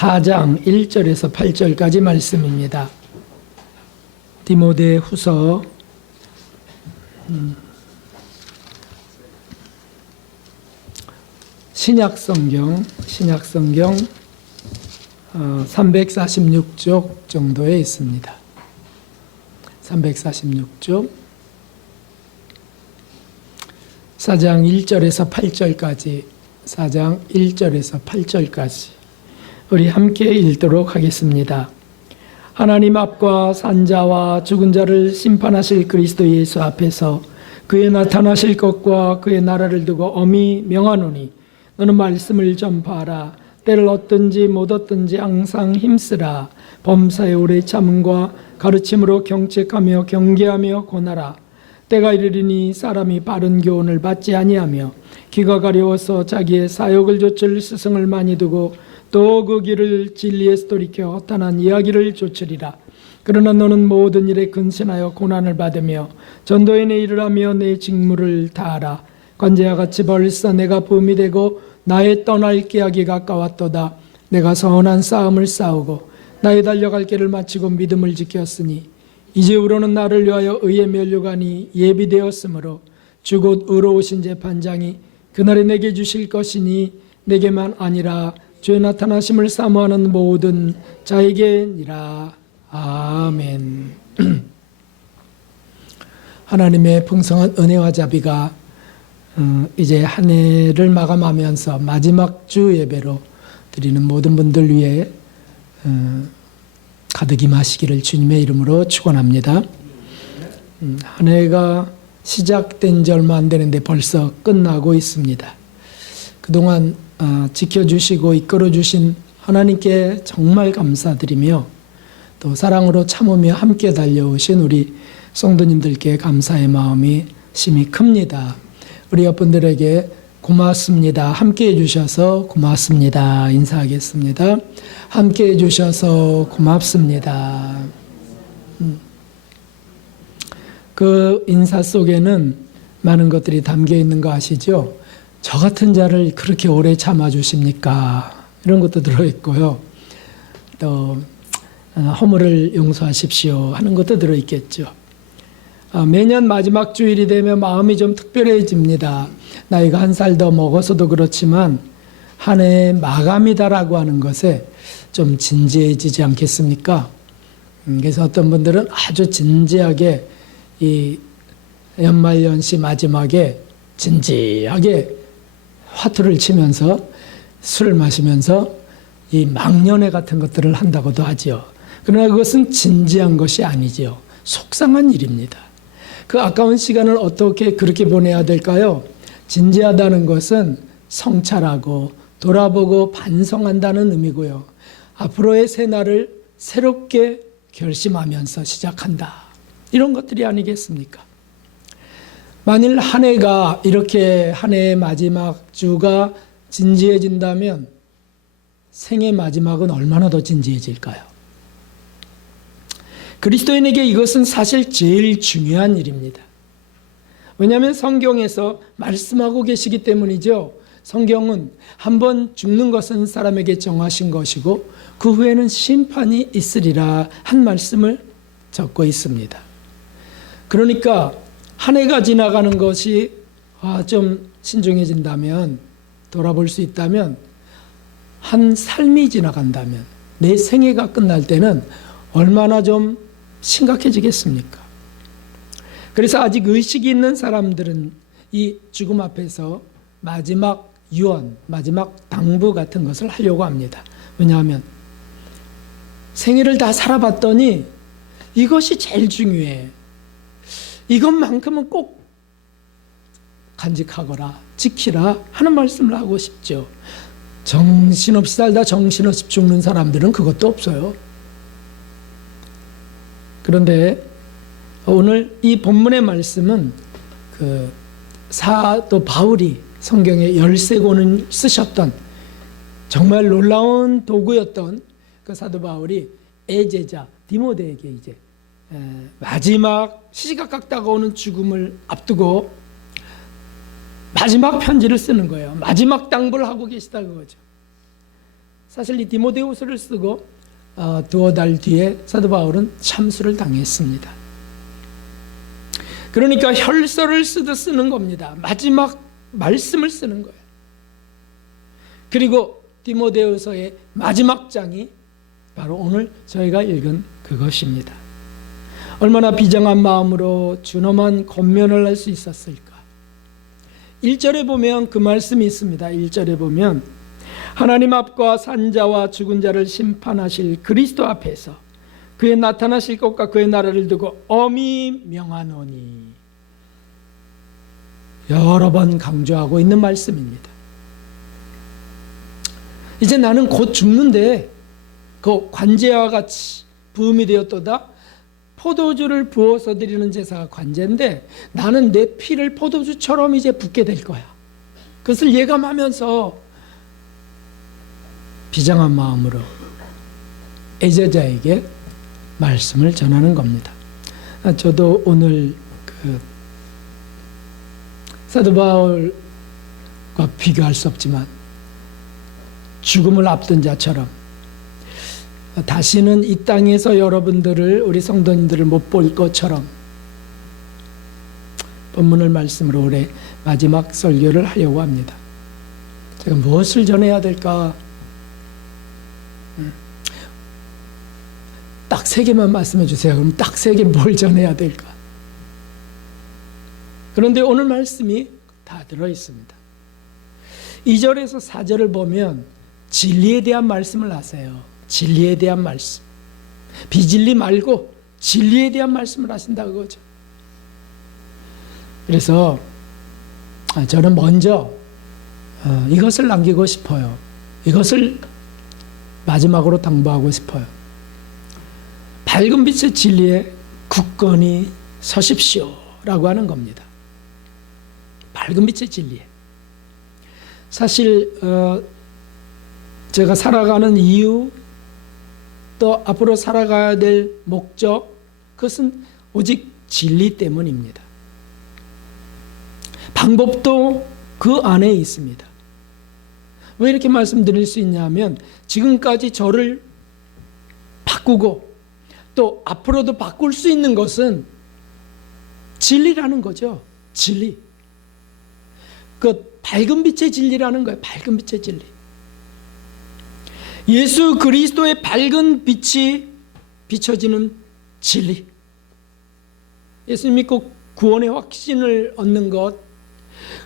4장 1절에서 8절까지 말씀입니다. 디모데후서 신약성경 346쪽 정도에 있습니다. 346쪽 4장 1절에서 8절까지 4장 1절에서 8절까지 우리 함께 읽도록 하겠습니다. 하나님 앞과 산자와 죽은 자를 심판하실 그리스도 예수 앞에서 그의 나타나실 것과 그의 나라를 두고 엄히 명하노니 너는 말씀을 전파하라. 때를 얻든지 못 얻든지 항상 힘쓰라. 범사에 오래 참음과 가르침으로 경책하며 경계하며 권하라. 때가 이르리니 사람이 바른 교훈을 받지 아니하며 귀가 가려워서 자기의 사욕을 좇을 스승을 많이 두고 또 그 길을 진리에서 돌이켜 허탄한 이야기를 좇으리라. 그러나 너는 모든 일에 근신하여 고난을 받으며 전도인의 일을 하며 내 직무를 다하라. 관제와 같이 벌써 내가 붐이 되고 나의 떠날 기약이 가까웠도다. 내가 선한 싸움을 싸우고 나의 달려갈 길을 마치고 믿음을 지켰으니 이제후로는 나를 위하여 의의 면류관이 예비되었으므로 주 곧 의로우신 재판장이 그날에 내게 주실 것이니 내게만 아니라 주의 나타나심을 사모하는 모든 자에게니라. 아멘. 하나님의 풍성한 은혜와 자비가 이제 한 해를 마감하면서 마지막 주 예배로 드리는 모든 분들 위해 가득 임하시기를 주님의 이름으로 축원합니다. 한 해가 시작된 지 얼마 안 되는데 벌써 끝나고 있습니다. 그동안 지켜주시고 이끌어주신 하나님께 정말 감사드리며 또 사랑으로 참으며 함께 달려오신 우리 성도님들께 감사의 마음이 심히 큽니다. 우리 옆분들에게 고맙습니다. 함께 해주셔서 고맙습니다. 인사하겠습니다. 함께 해주셔서 고맙습니다. 그 인사 속에는 많은 것들이 담겨 있는 거 아시죠? 저 같은 자를 그렇게 오래 참아주십니까? 이런 것도 들어있고요. 또 허물을 용서하십시오 하는 것도 들어있겠죠. 매년 마지막 주일이 되면 마음이 좀 특별해집니다. 나이가 한 살 더 먹어서도 그렇지만 한 해의 마감이다라고 하는 것에 좀 진지해지지 않겠습니까? 그래서 어떤 분들은 아주 진지하게 이 연말연시 마지막에 진지하게 화투를 치면서 술을 마시면서 이 망년회 같은 것들을 한다고도 하죠. 그러나 그것은 진지한 것이 아니죠. 속상한 일입니다. 그 아까운 시간을 어떻게 그렇게 보내야 될까요? 진지하다는 것은 성찰하고 돌아보고 반성한다는 의미고요. 앞으로의 새날을 새롭게 결심하면서 시작한다. 이런 것들이 아니겠습니까? 만일 한 해가 이렇게 한 해의 마지막 주가 진지해진다면 생의 마지막은 얼마나 더 진지해질까요? 그리스도인에게 이것은 사실 제일 중요한 일입니다. 왜냐하면 성경에서 말씀하고 계시기 때문이죠. 성경은 한번 죽는 것은 사람에게 정하신 것이고 그 후에는 심판이 있으리라 한 말씀을 적고 있습니다. 그러니까 한 해가 지나가는 것이 좀 신중해진다면, 돌아볼 수 있다면, 한 삶이 지나간다면, 내 생애가 끝날 때는 얼마나 좀 심각해지겠습니까? 그래서 아직 의식이 있는 사람들은 이 죽음 앞에서 마지막 유언, 마지막 당부 같은 것을 하려고 합니다. 왜냐하면 생애를 다 살아봤더니 이것이 제일 중요해. 이것만큼은 꼭 간직하거라, 지키라 하는 말씀을 하고 싶죠. 정신없이 살다 정신없이 죽는 사람들은 그것도 없어요. 그런데 오늘 이 본문의 말씀은 그 사도 바울이 성경의 13권을 쓰셨던 정말 놀라운 도구였던 그 사도 바울이 애제자 디모데에게 이제 마지막 시시각각 다가오는 죽음을 앞두고 마지막 편지를 쓰는 거예요. 마지막 당부를 하고 계시다 그거죠. 사실 이 디모데후서를 쓰고 두어 달 뒤에 사도 바울은 참수를 당했습니다. 그러니까 혈서를 쓰듯 쓰는 겁니다. 마지막 말씀을 쓰는 거예요. 그리고 디모데후서의 마지막 장이 바로 오늘 저희가 읽은 그것입니다. 얼마나 비장한 마음으로 준엄한 권면을 할 수 있었을까. 1절에 보면 그 말씀이 있습니다. 1절에 보면 하나님 앞과 산자와 죽은 자를 심판하실 그리스도 앞에서 그의 나타나실 것과 그의 나라를 두고 엄히 명하노니, 여러 번 강조하고 있는 말씀입니다. 이제 나는 곧 죽는데 그 관제와 같이 부음이 되었도다. 포도주를 부어서 드리는 제사가 관제인데 나는 내 피를 포도주처럼 이제 붓게 될 거야. 그것을 예감하면서 비장한 마음으로 애제자에게 말씀을 전하는 겁니다. 저도 오늘 사도 바울과 비교할 수 없지만 죽음을 앞둔 자처럼 다시는 이 땅에서 여러분들을, 우리 성도님들을 못 볼 것처럼 본문을 말씀으로 올해 마지막 설교를 하려고 합니다. 제가 무엇을 전해야 될까? 딱 3개만 말씀해 주세요. 그럼 딱 3개 뭘 전해야 될까? 그런데 오늘 말씀이 다 들어있습니다. 2절에서 4절을 보면 진리에 대한 말씀을 하세요. 진리에 대한 말씀. 비진리 말고 진리에 대한 말씀을 하신다 그거죠. 그래서 저는 먼저 이것을 남기고 싶어요. 이것을 마지막으로 당부하고 싶어요. 밝은 빛의 진리에 굳건히 서십시오라고 하는 겁니다. 밝은 빛의 진리에. 사실 제가 살아가는 이유, 또 앞으로 살아가야 될 목적, 그것은 오직 진리 때문입니다. 방법도 그 안에 있습니다. 왜 이렇게 말씀드릴 수 있냐면 지금까지 저를 바꾸고 또 앞으로도 바꿀 수 있는 것은 진리라는 거죠. 진리. 그 밝은 빛의 진리라는 거예요. 밝은 빛의 진리. 예수 그리스도의 밝은 빛이 비춰지는 진리. 예수 믿고 구원의 확신을 얻는 것,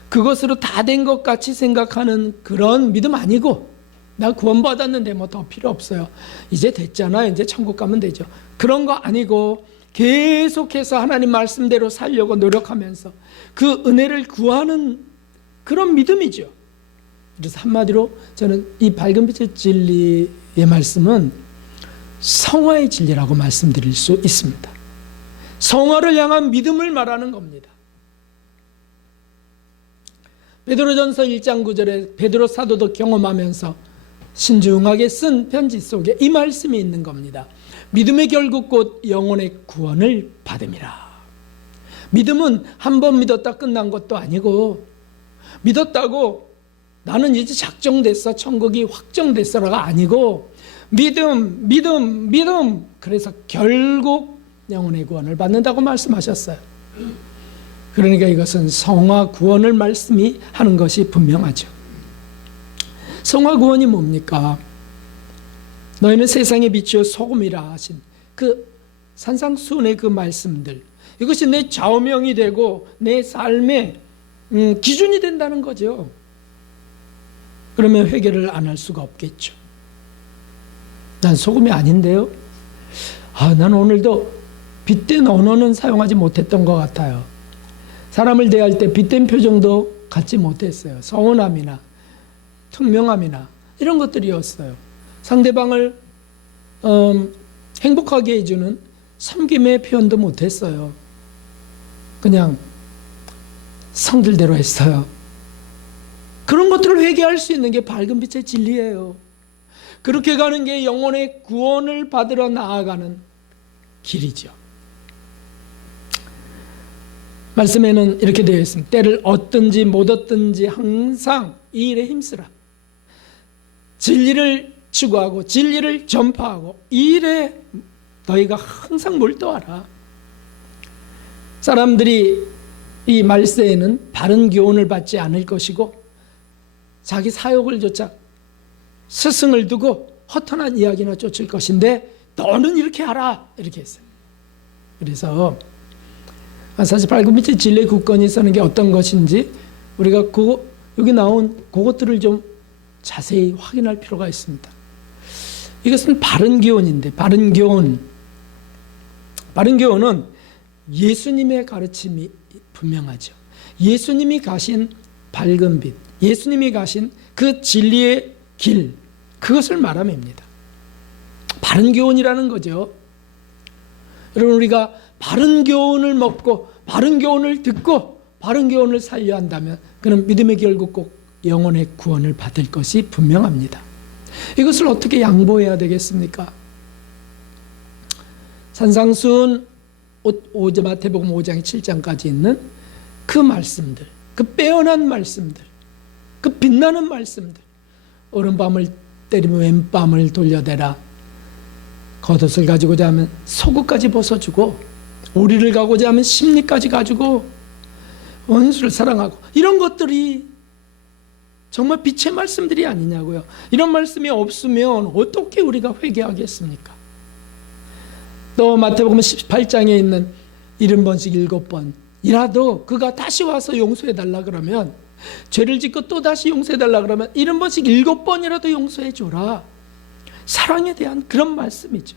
그것으로 다 된 것 같이 생각하는 그런 믿음 아니고, 나 구원받았는데 뭐 더 필요 없어요. 이제 됐잖아요. 이제 천국 가면 되죠. 그런 거 아니고 계속해서 하나님 말씀대로 살려고 노력하면서 그 은혜를 구하는 그런 믿음이죠. 그래서 한마디로 저는 이 밝은 빛의 진리의 말씀은 성화의 진리라고 말씀드릴 수 있습니다. 성화를 향한 믿음을 말하는 겁니다. 베드로전서 1장 9절에 베드로 사도도 경험하면서 신중하게 쓴 편지 속에 이 말씀이 있는 겁니다. 믿음의 결국 곧 영혼의 구원을 받음이라. 믿음은 한 번 믿었다 끝난 것도 아니고, 믿었다고 나는 이제 작정됐어, 천국이 확정됐어가 아니고, 믿음. 그래서 결국 영혼의 구원을 받는다고 말씀하셨어요. 그러니까 이것은 성화 구원을 말씀이 하는 것이 분명하죠. 성화 구원이 뭡니까? 너희는 세상의 빛이요 소금이라 하신 그 산상수훈의 그 말씀들, 이것이 내 좌우명이 되고 내 삶의 기준이 된다는 거죠. 그러면 회개를 안 할 수가 없겠죠. 난 소금이 아닌데요. 난 오늘도 빗된 언어는 사용하지 못했던 것 같아요. 사람을 대할 때 빗된 표정도 갖지 못했어요. 서운함이나 투명함이나 이런 것들이었어요. 상대방을 행복하게 해주는 섬김의 표현도 못했어요. 그냥 성질대로 했어요. 그런 것들을 회개할 수 있는 게 밝은 빛의 진리예요. 그렇게 가는 게 영혼의 구원을 받으러 나아가는 길이죠. 말씀에는 이렇게 되어 있습니다. 때를 얻든지 못 얻든지 항상 이 일에 힘쓰라. 진리를 추구하고 진리를 전파하고 이 일에 너희가 항상 몰두하라. 사람들이 이 말세에는 바른 교훈을 받지 않을 것이고 자기 사욕을 쫓아 스승을 두고 허탄한 이야기나 쫓을 것인데 너는 이렇게 하라 이렇게 했어요. 그래서 사실 밝은 빛의 진리의 굳건히 서는 게 어떤 것인지 우리가 여기 나온 그것들을 좀 자세히 확인할 필요가 있습니다. 이것은 바른 교훈인데 바른 교훈은 예수님의 가르침이 분명하죠. 예수님이 가신 밝은 빛, 예수님이 가신 그 진리의 길, 그것을 말함입니다. 바른 교훈이라는 거죠. 여러분, 우리가 바른 교훈을 먹고 바른 교훈을 듣고 바른 교훈을 살려 한다면 그는 믿음의 결국 꼭 영혼의 구원을 받을 것이 분명합니다. 이것을 어떻게 양보해야 되겠습니까? 산상수훈 마태복음 5장 7장까지 있는 그 말씀들, 그 빼어난 말씀들, 그 빛나는 말씀들, 오른밤을 때리면 왼밤을 돌려대라, 겉옷을 가지고자 하면 속옷까지 벗어주고 오리를 가고자 하면 심리까지 가지고 원수를 사랑하고, 이런 것들이 정말 빛의 말씀들이 아니냐고요. 이런 말씀이 없으면 어떻게 우리가 회개하겠습니까? 또 마태복음 18장에 있는 70번씩 7번이라도 그가 다시 와서 용서해달라 그러면, 죄를 짓고 또 다시 용서해달라 그러면 70번씩 7번이라도 용서해줘라, 사랑에 대한 그런 말씀이죠.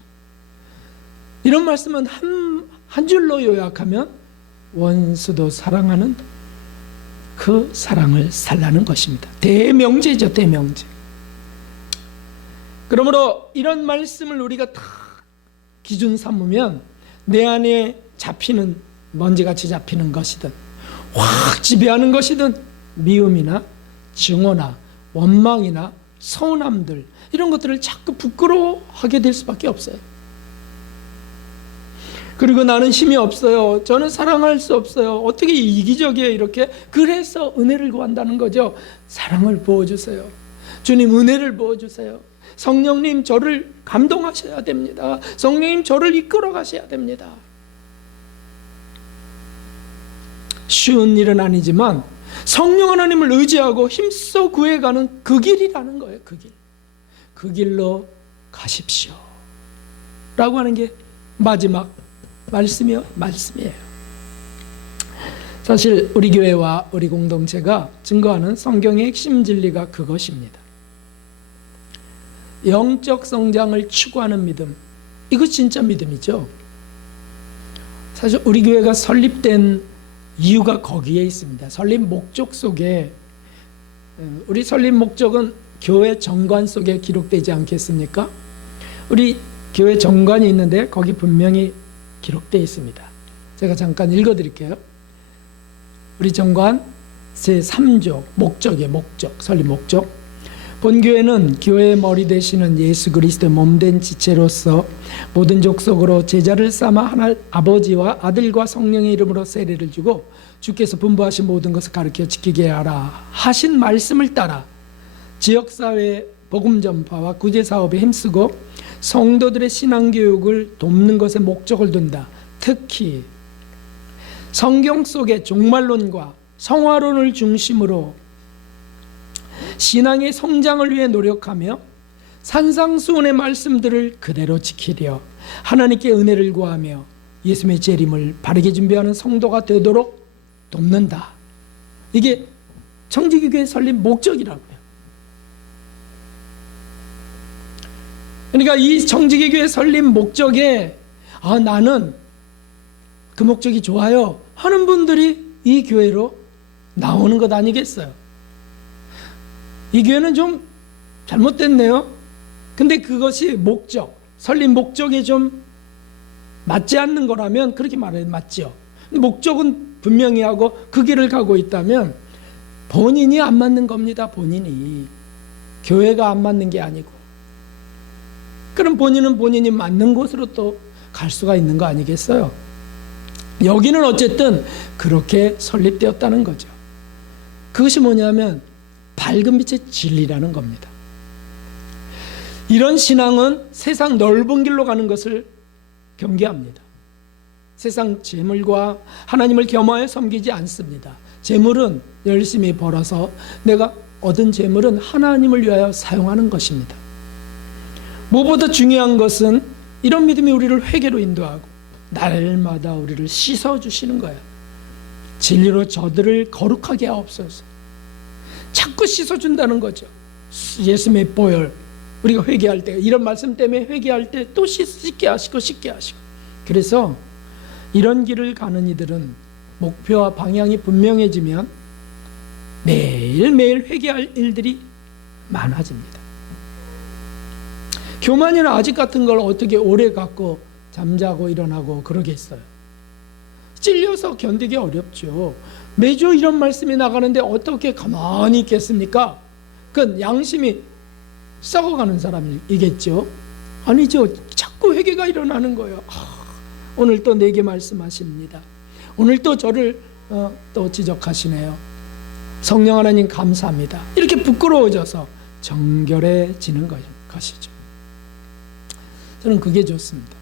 이런 말씀은 한 줄로 요약하면 원수도 사랑하는 그 사랑을 살라는 것입니다. 대명제죠, 대명제. 그러므로 이런 말씀을 우리가 다 기준 삼으면 내 안에 잡히는, 먼지같이 잡히는 것이든 확 지배하는 것이든 미움이나 증오나 원망이나 서운함들, 이런 것들을 자꾸 부끄러워하게 될 수밖에 없어요. 그리고 나는 힘이 없어요, 저는 사랑할 수 없어요, 어떻게 이기적이에요, 이렇게. 그래서 은혜를 구한다는 거죠. 사랑을 부어주세요. 주님, 은혜를 부어주세요. 성령님, 저를 감동하셔야 됩니다. 성령님, 저를 이끌어 가셔야 됩니다. 쉬운 일은 아니지만 성령 하나님을 의지하고 힘써 구해가는 그 길이라는 거예요. 그 길. 그 길로 가십시오 라고 하는 게 마지막 말씀이에요. 사실 우리 교회와 우리 공동체가 증거하는 성경의 핵심 진리가 그것입니다. 영적 성장을 추구하는 믿음, 이거 진짜 믿음이죠. 사실 우리 교회가 설립된 이유가 거기에 있습니다. 설립 목적 속에, 우리 설립 목적은 교회 정관 속에 기록되지 않겠습니까? 우리 교회 정관이 있는데 거기 분명히 기록되어 있습니다. 제가 잠깐 읽어드릴게요. 우리 정관 제3조 목적이에요. 목적, 설립 목적. 본교회는 교회의 머리 되시는 예수 그리스도의 몸된 지체로서 모든 족속으로 제자를 삼아 하나 아버지와 아들과 성령의 이름으로 세례를 주고 주께서 분부하신 모든 것을 가르쳐 지키게 하라 하신 말씀을 따라 지역사회 복음 전파와 구제사업에 힘쓰고 성도들의 신앙교육을 돕는 것에 목적을 둔다. 특히 성경 속의 종말론과 성화론을 중심으로 신앙의 성장을 위해 노력하며 산상수훈의 말씀들을 그대로 지키려 하나님께 은혜를 구하며 예수님의 재림을 바르게 준비하는 성도가 되도록 돕는다. 이게 청지기교회 설립 목적이라고요. 그러니까 이 청지기교회 설립 목적에 나는 그 목적이 좋아요 하는 분들이 이 교회로 나오는 것 아니겠어요? 이 교회는 좀 잘못됐네요. 근데 그것이 목적, 설립 목적에 좀 맞지 않는 거라면 그렇게 말해도 맞죠. 목적은 분명히 하고 그 길을 가고 있다면 본인이 안 맞는 겁니다. 본인이. 교회가 안 맞는 게 아니고. 그럼 본인은 본인이 맞는 곳으로 또 갈 수가 있는 거 아니겠어요? 여기는 어쨌든 그렇게 설립되었다는 거죠. 그것이 뭐냐면 밝은 빛의 진리라는 겁니다. 이런 신앙은 세상 넓은 길로 가는 것을 경계합니다. 세상 재물과 하나님을 겸하여 섬기지 않습니다. 재물은 열심히 벌어서 내가 얻은 재물은 하나님을 위하여 사용하는 것입니다. 무엇보다 중요한 것은 이런 믿음이 우리를 회개로 인도하고 날마다 우리를 씻어주시는 거예요. 진리로 저들을 거룩하게 하옵소서. 자꾸 씻어준다는 거죠. 예수님의 보혈, 우리가 회개할 때 이런 말씀 때문에 회개할 때 또 씻게 하시고 씻게 하시고. 그래서 이런 길을 가는 이들은 목표와 방향이 분명해지면 매일매일 회개할 일들이 많아집니다. 교만이나 아직 같은 걸 어떻게 오래 갖고 잠자고 일어나고 그러겠어요. 찔려서 견디기 어렵죠. 매주 이런 말씀이 나가는데 어떻게 가만히 있겠습니까? 그건 양심이 썩어가는 사람이겠죠. 아니죠. 자꾸 회개가 일어나는 거예요. 오늘 또 내게 말씀하십니다. 오늘 또 저를 또 지적하시네요. 성령 하나님 감사합니다. 이렇게 부끄러워져서 정결해지는 것이죠. 저는 그게 좋습니다.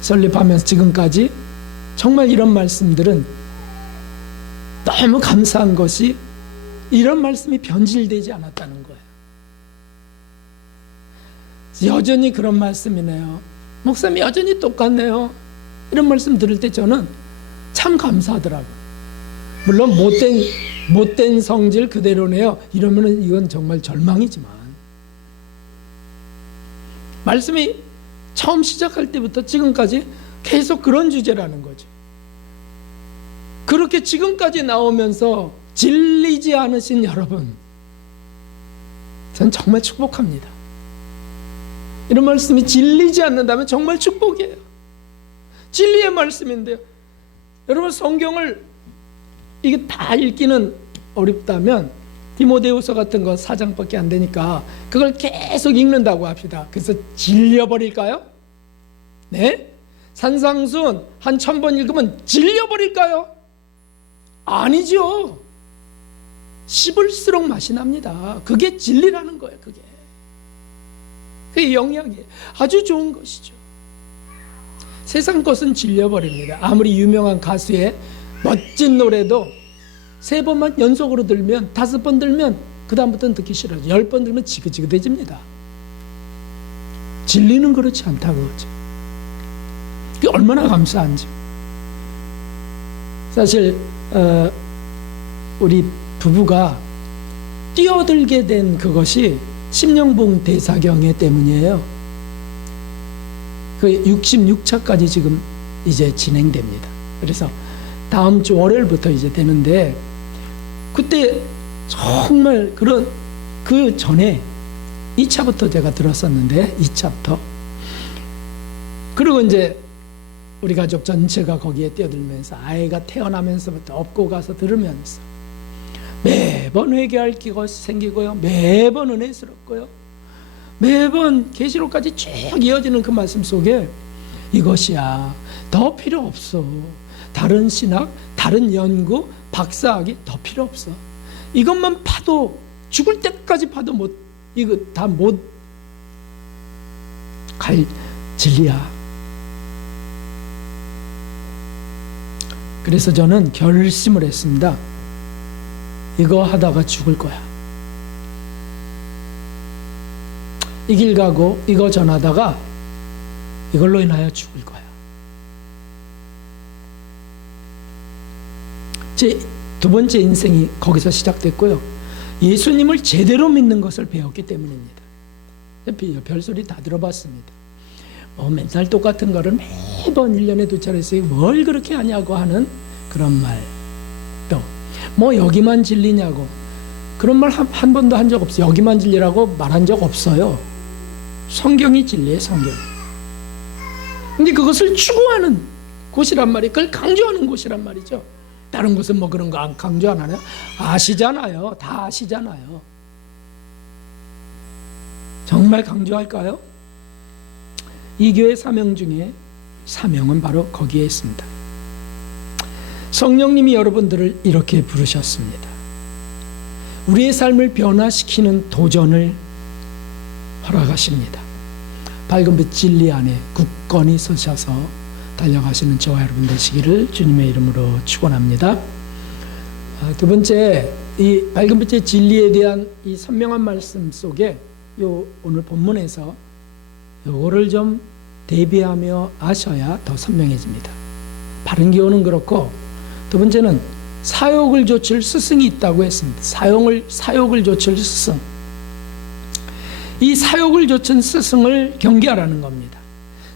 설립하면서 지금까지 정말 이런 말씀들은 너무 감사한 것이 이런 말씀이 변질되지 않았다는 거예요. 여전히 그런 말씀이네요. 목사님 여전히 똑같네요. 이런 말씀 들을 때 저는 참 감사하더라고요. 물론 못된 성질 그대로네요. 이러면 이건 정말 절망이지만 말씀이 처음 시작할 때부터 지금까지 계속 그런 주제라는 거죠. 그렇게 지금까지 나오면서 질리지 않으신 여러분, 전 정말 축복합니다. 이런 말씀이 질리지 않는다면 정말 축복이에요. 진리의 말씀인데요. 여러분 성경을 이게 다 읽기는 어렵다면 디모데후서 같은 거 4장밖에 안 되니까 그걸 계속 읽는다고 합시다. 그래서 질려버릴까요? 네? 산상순 한 1000번 읽으면 질려버릴까요? 아니죠. 씹을수록 맛이 납니다. 그게 진리라는 거예요. 그게 영양이에요. 아주 좋은 것이죠. 세상 것은 질려버립니다. 아무리 유명한 가수의 멋진 노래도 3번만 연속으로 들면 5번 들면 그 다음부터는 듣기 싫어요. 10번 들면 지긋지긋해집니다. 진리는 그렇지 않다고 그러죠. 그게 얼마나 감사한지. 사실 우리 부부가 뛰어들게 된 그것이 심령봉 대사경회 때문이에요. 그 66차까지 지금 이제 진행됩니다. 그래서 다음 주 월요일부터 이제 되는데 그때 정말 그 전에 2차부터 제가 들었었는데 2차부터 그리고 이제 우리 가족 전체가 거기에 뛰어들면서 아이가 태어나면서부터 업고 가서 들으면서 매번 회개할 기가 생기고요. 매번 은혜스럽고요. 매번 계시록까지 쭉 이어지는 그 말씀 속에 이것이야. 더 필요 없어. 다른 신학, 다른 연구, 박사학이 더 필요 없어. 이것만 파도 죽을 때까지 파도 이거 다 못 갈 진리야. 그래서 저는 결심을 했습니다. 이거 하다가 죽을 거야. 이 길 가고 이거 전하다가 이걸로 인하여 죽을 거야. 제 2번째 인생이 거기서 시작됐고요. 예수님을 제대로 믿는 것을 배웠기 때문입니다. 별소리 다 들어봤습니다. 맨날 똑같은 거를 매번 1년에 2차례씩 뭘 그렇게 하냐고 하는 그런 말. 또 여기만 진리냐고 그런 말 한 번도 한 적 없어요. 여기만 진리라고 말한 적 없어요. 성경이 진리예요. 성경. 근데 그것을 추구하는 곳이란 말이에요. 그걸 강조하는 곳이란 말이죠. 다른 곳은 그런 거 안 강조 안 하나요? 아시잖아요. 다 아시잖아요. 정말 강조할까요? 이 교회 사명 중에 사명은 바로 거기에 있습니다. 성령님이 여러분들을 이렇게 부르셨습니다. 우리의 삶을 변화시키는 도전을 허락하십니다. 밝은 빛 진리 안에 굳건히 서셔서 달려가시는 저와 여러분 되시기를 주님의 이름으로 축원합니다. 두 번째, 이 밝은 빛의 진리에 대한 이 선명한 말씀 속에 요 오늘 본문에서 요거를 좀 대비하며 아셔야 더 선명해집니다. 바른 기호는 그렇고, 두 번째는 사욕을 좇을 스승이 있다고 했습니다. 사욕을 좇을 스승. 이 사욕을 좇은 스승을 경계하라는 겁니다.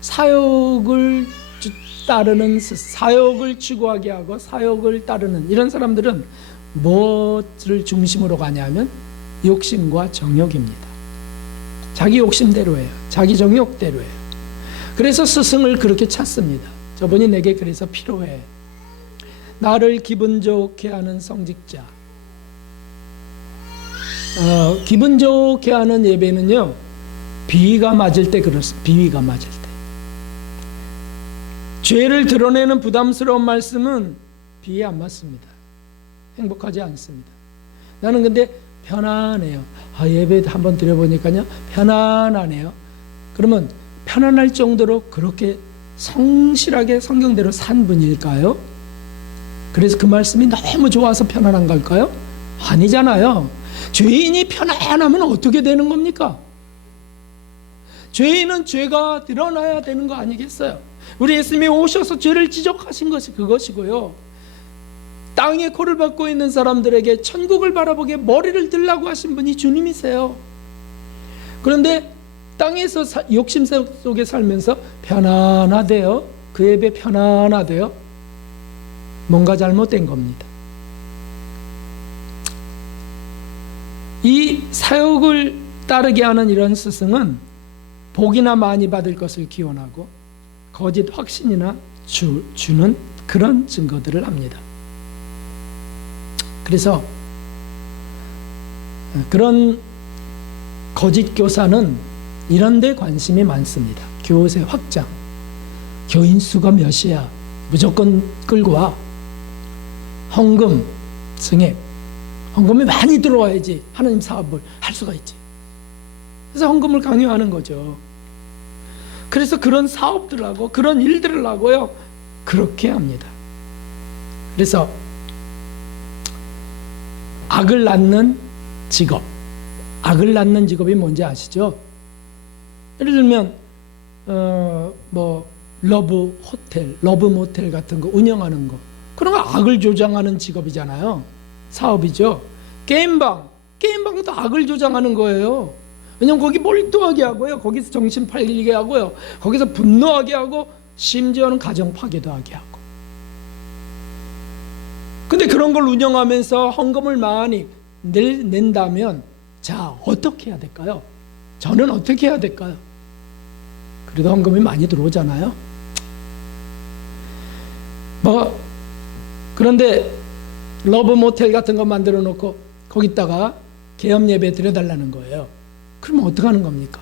사욕을 따르는 사욕을 추구하게 하고 사욕을 따르는 이런 사람들은 무엇을 중심으로 가냐면 욕심과 정욕입니다. 자기 욕심대로 해요. 자기 정욕대로 해요. 그래서 스승을 그렇게 찾습니다. 저분이 내게 그래서 필요해. 나를 기분 좋게 하는 성직자. 기분 좋게 하는 예배는요, 비위가 맞을 때 그렇습니다. 비위가 맞을 때. 죄를 드러내는 부담스러운 말씀은 비위에 안 맞습니다. 행복하지 않습니다. 나는 근데 편안해요. 예배 한번 드려보니까요, 편안하네요. 그러면 편안할 정도로 그렇게 성실하게 성경대로 산 분일까요? 그래서 그 말씀이 너무 좋아서 편안한 걸까요? 아니잖아요. 죄인이 편안하면 어떻게 되는 겁니까? 죄인은 죄가 드러나야 되는 거 아니겠어요? 우리 예수님이 오셔서 죄를 지적하신 것이 그것이고요. 땅에 코를 박고 있는 사람들에게 천국을 바라보게 머리를 들라고 하신 분이 주님이세요. 그런데 땅에서 욕심 속에 살면서 편안하대요. 그 예배 편안하대요. 뭔가 잘못된 겁니다. 이 사욕을 따르게 하는 이런 스승은 복이나 많이 받을 것을 기원하고 거짓 확신이나 주는 그런 증거들을 합니다. 그래서 그런 거짓 교사는 이런 데 관심이 많습니다. 교세 확장, 교인 수가 몇이야, 무조건 끌고 와, 헌금, 증액, 헌금이 많이 들어와야지 하나님 사업을 할 수가 있지. 그래서 헌금을 강요하는 거죠. 그래서 그런 사업들을 하고 그런 일들을 하고요, 그렇게 합니다. 그래서 악을 낳는 직업, 악을 낳는 직업이 뭔지 아시죠? 예를 들면 러브 호텔, 러브 모텔 같은 거 운영하는 거, 그런 거 악을 조장하는 직업이잖아요. 사업이죠. 게임방도 악을 조장하는 거예요. 왜냐면 거기 몰두하게 하고요, 거기서 정신 팔리게 하고요, 거기서 분노하게 하고 심지어는 가정 파괴도 하게 하고. 근데 그런 걸 운영하면서 헌금을 많이 낸다면, 자, 어떻게 해야 될까요? 저는 어떻게 해야 될까요? 그래도 헌금이 많이 들어오잖아요. 그런데 러브 모텔 같은 거 만들어 놓고 거기다가 계엄 예배 드려달라는 거예요. 그러면 어떡하는 겁니까?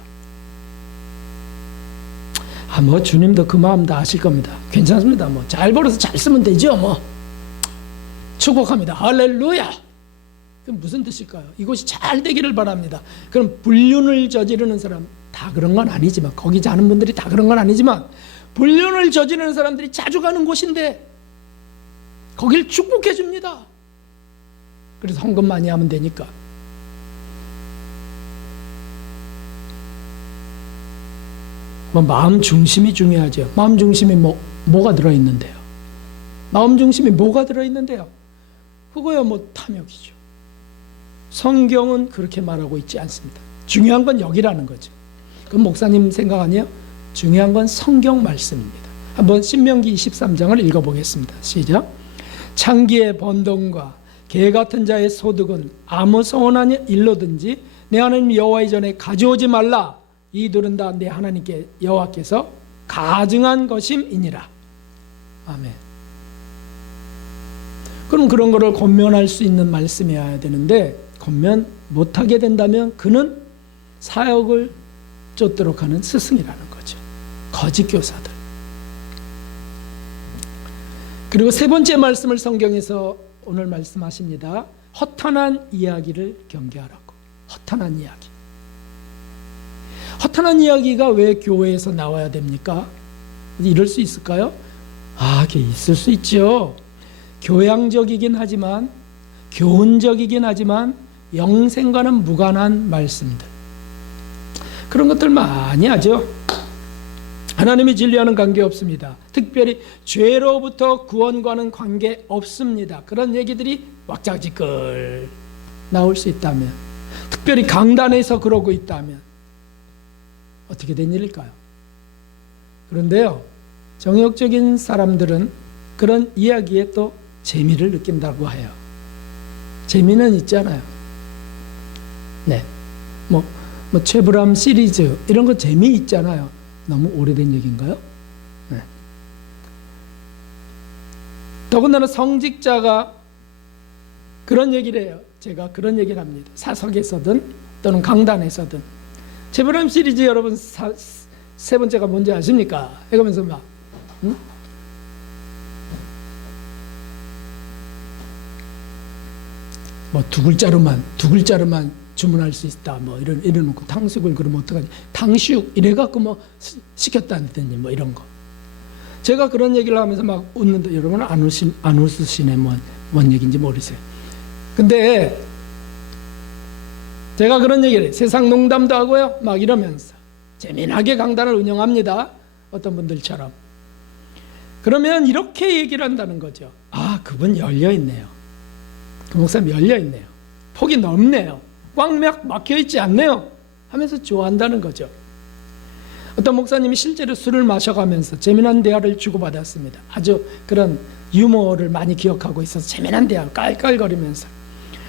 주님도 그 마음 다 아실 겁니다. 괜찮습니다. 잘 벌어서 잘 쓰면 되죠. 축복합니다. 할렐루야. 그럼 무슨 뜻일까요? 이것이 잘 되기를 바랍니다. 그럼 불륜을 저지르는 사람, 다 그런 건 아니지만, 거기 자는 분들이 다 그런 건 아니지만, 불륜을 저지르는 사람들이 자주 가는 곳인데 거길 축복해 줍니다. 그래서 헌금 많이 하면 되니까. 마음 중심이 중요하죠. 마음 중심이 뭐가 들어있는데요? 마음 중심이 뭐가 들어있는데요? 그거야 탐욕이죠. 성경은 그렇게 말하고 있지 않습니다. 중요한 건 여기라는 거죠. 그럼 목사님 생각 아니에요? 중요한 건 성경 말씀입니다. 한번 신명기 23장을 읽어보겠습니다. 시작. 창기의 번동과 개 같은 자의 소득은 아무 서운한 일로든지 내 하나님 여호와의 전에 가져오지 말라. 이들은 다 내 하나님께 여호와께서 가증한 것임이니라. 아멘. 그럼 그런 거를 권면할 수 있는 말씀이어야 되는데, 권면 못하게 된다면 그는 사역을 쫓도록 하는 스승이라는 거죠. 거짓 교사들. 그리고 세 번째 말씀을 성경에서 오늘 말씀하십니다. 허탄한 이야기를 경계하라고. 허탄한 이야기. 허탄한 이야기가 왜 교회에서 나와야 됩니까? 이럴 수 있을까요? 그게 있을 수 있죠. 교양적이긴 하지만, 교훈적이긴 하지만 영생과는 무관한 말씀들, 그런 것들 많이 하죠. 하나님이 진리와는 관계없습니다. 특별히 죄로부터 구원과는 관계없습니다. 그런 얘기들이 왁자지껄 나올 수 있다면, 특별히 강단에서 그러고 있다면 어떻게 된 일일까요? 그런데요, 정욕적인 사람들은 그런 이야기에 또 재미를 느낀다고 해요. 재미는 있잖아요. 네, 뭐 최불암 시리즈 이런 거 재미 있잖아요. 너무 오래된 얘기인가요? 네. 더군다나 성직자가 그런 얘기를 해요. 제가 그런 얘기를 합니다. 사석에서든 또는 강단에서든. 최불암 시리즈 여러분 세 번째가 뭔지 아십니까? 이러면서 막 응? 뭐 두 글자로만 주문할 수 있다. 뭐 이래놓고 탕수육을 그러면 어떡하지? 탕수육 이래갖고 뭐 시켰다더니 뭐 이런 거. 제가 그런 얘기를 하면서 막 웃는데 여러분 안 웃으시네. 뭔 얘기인지 모르세요. 근데 제가 그런 얘기를 해요. 세상 농담도 하고요. 막 이러면서 재미나게 강단을 운영합니다. 어떤 분들처럼. 그러면 이렇게 얘기를 한다는 거죠. 그분 열려있네요. 그 목사님 열려있네요. 폭이 넓네요. 꽉 막혀있지 않네요. 하면서 좋아한다는 거죠. 어떤 목사님이 실제로 술을 마셔가면서 재미난 대화를 주고받았습니다. 아주 그런 유머를 많이 기억하고 있어서 재미난 대화 깔깔거리면서.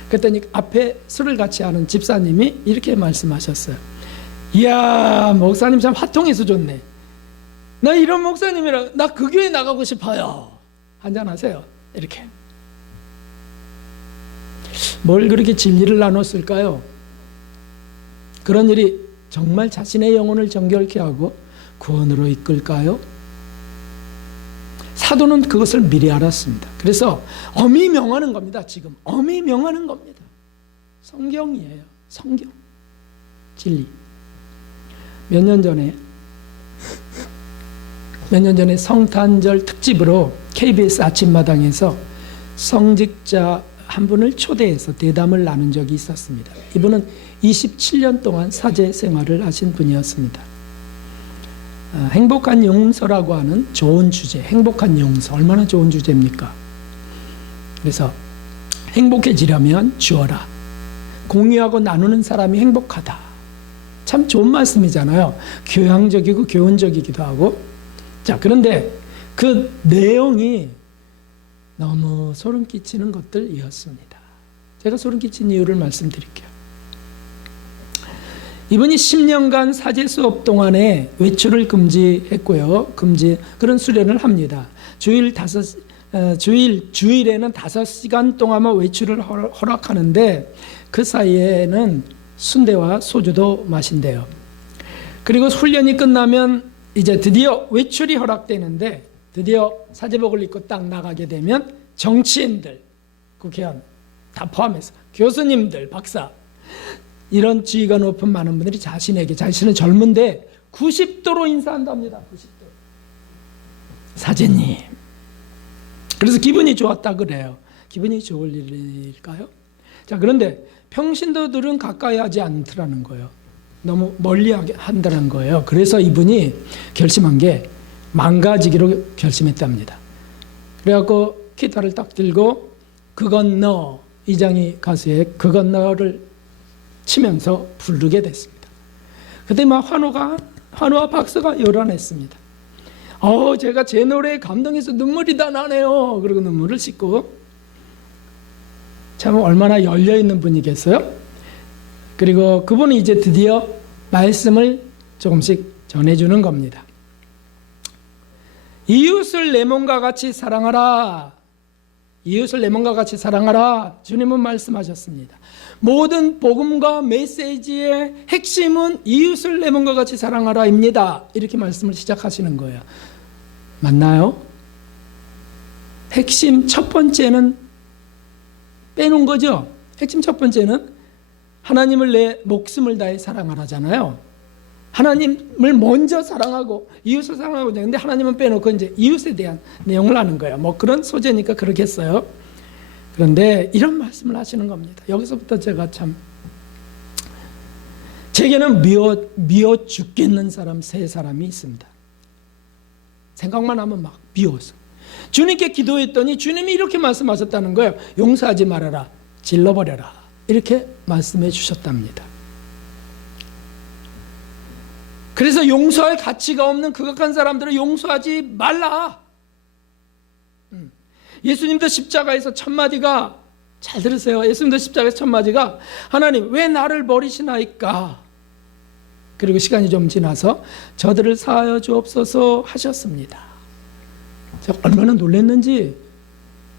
그랬더니 앞에 술을 같이 하는 집사님이 이렇게 말씀하셨어요. 이야, 목사님 참 화통해서 좋네. 나 이런 목사님이라 나 그 교회 나가고 싶어요. 한잔하세요. 이렇게. 뭘 그렇게 진리를 나눴을까요? 그런 일이 정말 자신의 영혼을 정결케 하고 구원으로 이끌까요? 사도는 그것을 미리 알았습니다. 그래서 엄히 명하는 겁니다. 지금 엄히 명하는 겁니다. 성경이에요. 성경. 진리. 몇 년 전에 성탄절 특집으로 KBS 아침마당에서 성직자 한 분을 초대해서 대담을 나눈 적이 있었습니다. 이분은 27년 동안 사제 생활을 하신 분이었습니다. 행복한 용서라고 하는 좋은 주제, 행복한 용서, 얼마나 좋은 주제입니까? 그래서 행복해지려면 주어라. 공유하고 나누는 사람이 행복하다. 참 좋은 말씀이잖아요. 교양적이고 교훈적이기도 하고. 자, 그런데 그 내용이 너무 소름 끼치는 것들이었습니다. 제가 소름 끼친 이유를 말씀드릴게요. 이분이 10년간 사제 수업 동안에 외출을 금지했고요. 그런 수련을 합니다. 주일에는 5시간 동안만 외출을 허락하는데 그 사이에는 순대와 소주도 마신대요. 그리고 훈련이 끝나면 이제 드디어 외출이 허락되는데 드디어 사제복을 입고 딱 나가게 되면 정치인들, 국회의원 다 포함해서 교수님들, 박사 이런 지위가 높은 많은 분들이 자신은 젊은데 90도로 인사한답니다. 90도. 사제님. 그래서 기분이 좋았다 그래요. 기분이 좋을 일일까요? 자, 그런데 평신도들은 가까이 하지 않더라는 거예요. 너무 멀리 한다는 거예요. 그래서 이분이 결심한 게 망가지기로 결심했답니다. 그래갖고 기타를 딱 들고 그건 너, 이장희 가수의 그건 너를 치면서 부르게 됐습니다. 그때 막 환호와 박수가 요란했습니다. 제가 제 노래에 감동해서 눈물이 다 나네요. 그리고 눈물을 씻고 참 얼마나 열려있는 분이겠어요? 그리고 그분은 이제 드디어 말씀을 조금씩 전해주는 겁니다. 이웃을 내 몸과 같이 사랑하라. 이웃을 내 몸과 같이 사랑하라. 주님은 말씀하셨습니다. 모든 복음과 메시지의 핵심은 이웃을 내 몸과 같이 사랑하라입니다. 이렇게 말씀을 시작하시는 거예요. 맞나요? 핵심 첫 번째는 빼놓은 거죠. 핵심 첫 번째는 하나님을 내 목숨을 다해 사랑하라잖아요. 하나님을 먼저 사랑하고 이웃을 사랑하고 근데 하나님은 빼놓고 이제 이웃에 대한 내용을 하는 거예요. 뭐 그런 소재니까 그렇겠어요. 그런데 이런 말씀을 하시는 겁니다. 여기서부터 제가 참 제게는 미워 죽겠는 사람 세 사람이 있습니다. 생각만 하면 막 미워서 주님께 기도했더니 주님이 이렇게 말씀하셨다는 거예요. 용서하지 말아라, 질러버려라, 이렇게 말씀해 주셨답니다. 그래서 용서할 가치가 없는 극악한 사람들은 용서하지 말라. 예수님도 십자가에서 첫 마디가, 잘 들으세요. 예수님도 십자가에서 첫 마디가 하나님 왜 나를 버리시나이까. 그리고 시간이 좀 지나서 저들을 사하여 주옵소서 하셨습니다. 제가 얼마나 놀랐는지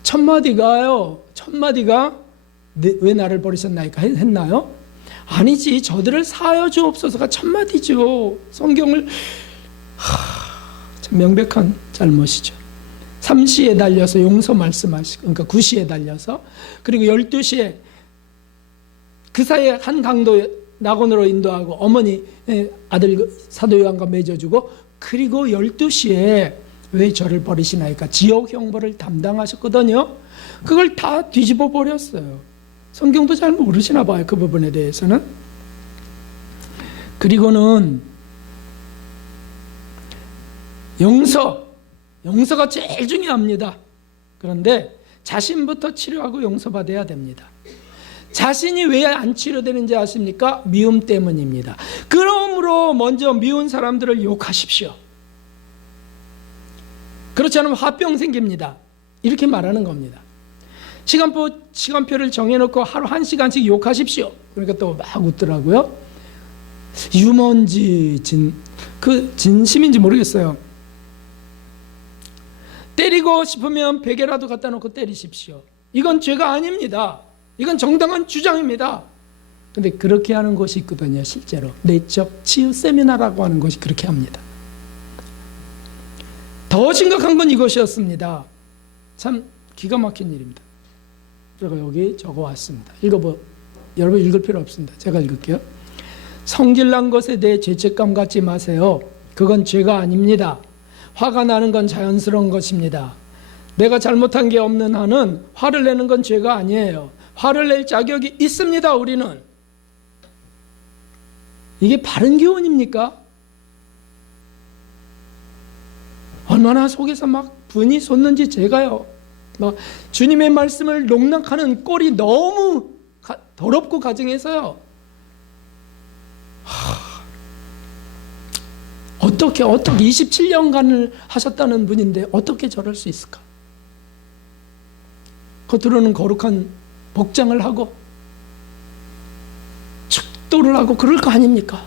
첫 마디가 왜 나를 버리셨나이까 했나요? 아니지, 저들을 사하여 주옵소서가 첫 마디죠. 성경을 참 명백한 잘못이죠. 3시에 달려서 용서 말씀하시고, 그러니까 9시에 달려서, 그리고 12시에 그 사이에 한 강도 낙원으로 인도하고 어머니 아들 사도 요한과 맺어주고, 그리고 12시에 왜 저를 버리시나이까 지옥 형벌을 담당하셨거든요. 그걸 다 뒤집어 버렸어요. 성경도 잘 모르시나 봐요, 그 부분에 대해서는. 그리고는 용서가 제일 중요합니다. 그런데 자신부터 치료하고 용서받아야 됩니다. 자신이 왜 안 치료되는지 아십니까? 미움 때문입니다. 그러므로 먼저 미운 사람들을 욕하십시오. 그렇지 않으면 화병 생깁니다. 이렇게 말하는 겁니다. 시간표를 정해놓고 하루 1시간씩 욕하십시오. 그러니까 또 막 웃더라고요. 유머인지 진심인지 모르겠어요. 때리고 싶으면 베개라도 갖다 놓고 때리십시오. 이건 죄가 아닙니다. 이건 정당한 주장입니다. 근데 그렇게 하는 곳이 있거든요. 실제로 내적 치유 세미나라고 하는 것이 그렇게 합니다. 더 심각한 건 이것이었습니다. 참 기가 막힌 일입니다. 제가 여기 적어왔습니다. 여러분 읽을 필요 없습니다. 제가 읽을게요. 성질난 것에 대해 죄책감 갖지 마세요. 그건 죄가 아닙니다. 화가 나는 건 자연스러운 것입니다. 내가 잘못한 게 없는 한은 화를 내는 건 죄가 아니에요. 화를 낼 자격이 있습니다. 우리는. 이게 바른 교훈입니까? 얼마나 속에서 막 분이 솟는지 제가요. 막 주님의 말씀을 농락하는 꼴이 너무 더럽고 가증해서요. 어떻게 27년간을 하셨다는 분인데 어떻게 저럴 수 있을까? 겉으로는 거룩한 복장을 하고 축도를 하고 그럴 거 아닙니까?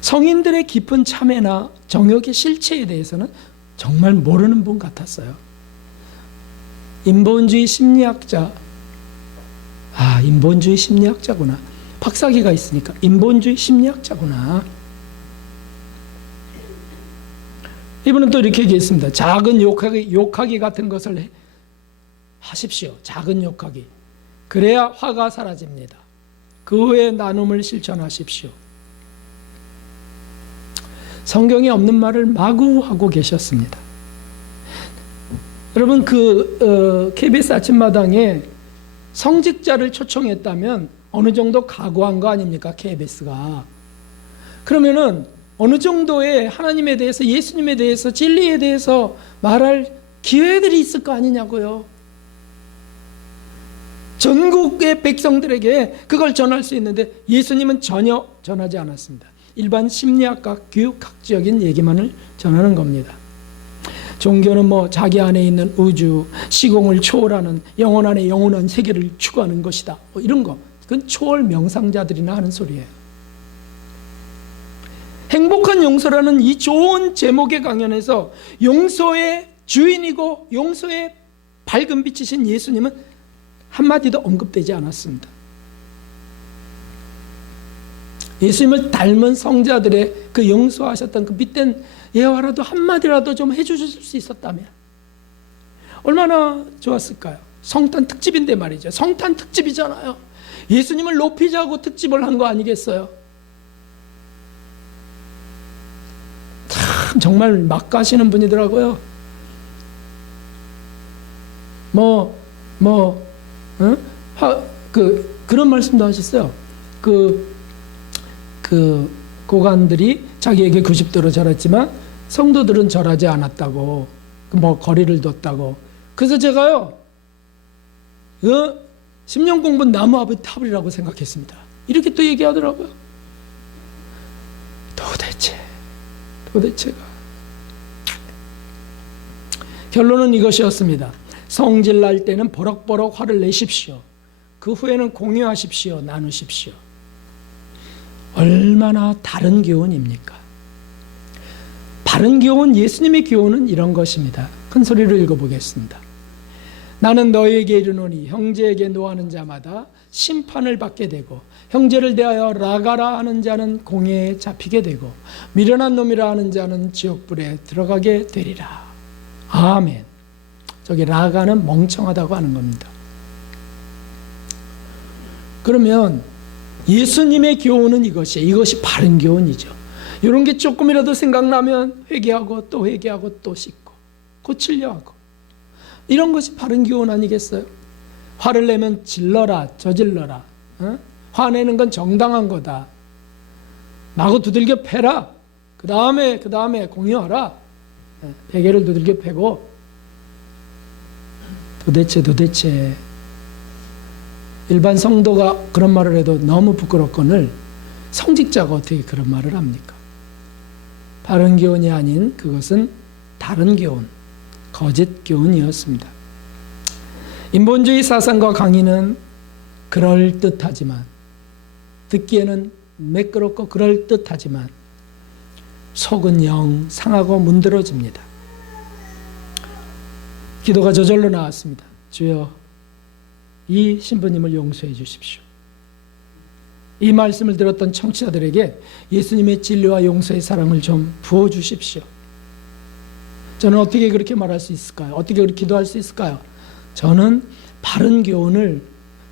성인들의 깊은 참회나 정욕의 실체에 대해서는 정말 모르는 분 같았어요. 인본주의 심리학자구나. 박사기가 있으니까 인본주의 심리학자구나. 이분은 또 이렇게 얘기했습니다. 작은 욕하기 같은 것을 하십시오. 작은 욕하기. 그래야 화가 사라집니다. 그 후에 나눔을 실천하십시오. 성경에 없는 말을 마구 하고 계셨습니다. 여러분 KBS 아침마당에 성직자를 초청했다면 어느 정도 각오한 거 아닙니까? KBS가. 그러면은 어느 정도의 하나님에 대해서, 예수님에 대해서, 진리에 대해서 말할 기회들이 있을 거 아니냐고요. 전국의 백성들에게 그걸 전할 수 있는데 예수님은 전혀 전하지 않았습니다. 일반 심리학과 교육학적인 얘기만을 전하는 겁니다. 종교는 자기 안에 있는 우주, 시공을 초월하는 영혼 안에 영원한 세계를 추구하는 것이다. 이런 거. 그건 초월 명상자들이나 하는 소리예요. 행복한 용서라는 이 좋은 제목의 강연에서 용서의 주인이고 용서의 밝은 빛이신 예수님은 한마디도 언급되지 않았습니다. 예수님을 닮은 성자들의 그 용서하셨던 그 밑된 예화라도 한마디라도 좀 해주실 수 있었다면 얼마나 좋았을까요? 성탄 특집인데 말이죠. 성탄 특집이잖아요. 예수님을 높이자고 특집을 한 거 아니겠어요? 참 정말 막 가시는 분이더라고요. 그런 말씀도 하셨어요. 고관들이 자기에게 90도로 절했지만 성도들은 절하지 않았다고, 거리를 뒀다고. 그래서 제가요, 10년 공부는 나무 앞에 탑이라고 생각했습니다. 이렇게 또 얘기하더라고요. 도대체가. 결론은 이것이었습니다. 성질 날 때는 버럭버럭 화를 내십시오. 그 후에는 공유하십시오. 나누십시오. 얼마나 다른 교훈입니까? 바른 교훈, 예수님의 교훈은 이런 것입니다. 큰 소리로 읽어보겠습니다. 나는 너희에게 이르노니 형제에게 노하는 자마다 심판을 받게 되고 형제를 대하여 라가라 하는 자는 공회에 잡히게 되고 미련한 놈이라 하는 자는 지옥불에 들어가게 되리라. 아멘. 저기 라가는 멍청하다고 하는 겁니다. 그러면 예수님의 교훈은 이것이 바른 교훈이죠. 이런 게 조금이라도 생각나면 회개하고 또 회개하고 또 씻고 고치려 하고, 이런 것이 바른 교훈 아니겠어요? 화를 내면 질러라, 저질러라. 화내는 건 정당한 거다. 마구 두들겨 패라. 그 다음에 공유하라. 베개를 두들겨 패고. 도대체 일반 성도가 그런 말을 해도 너무 부끄럽거늘 성직자가 어떻게 그런 말을 합니까? 바른 교훈이 아닌 그것은 다른 교훈, 거짓 교훈이었습니다. 인본주의 사상과 강의는 그럴듯하지만, 듣기에는 매끄럽고 그럴듯하지만 속은 영 상하고 문드러집니다. 기도가 저절로 나왔습니다. 주여, 이 신부님을 용서해 주십시오. 이 말씀을 들었던 청취자들에게 예수님의 진리와 용서의 사랑을 좀 부어주십시오. 저는 어떻게 그렇게 말할 수 있을까요? 어떻게 그렇게 기도할 수 있을까요? 저는 바른 교훈을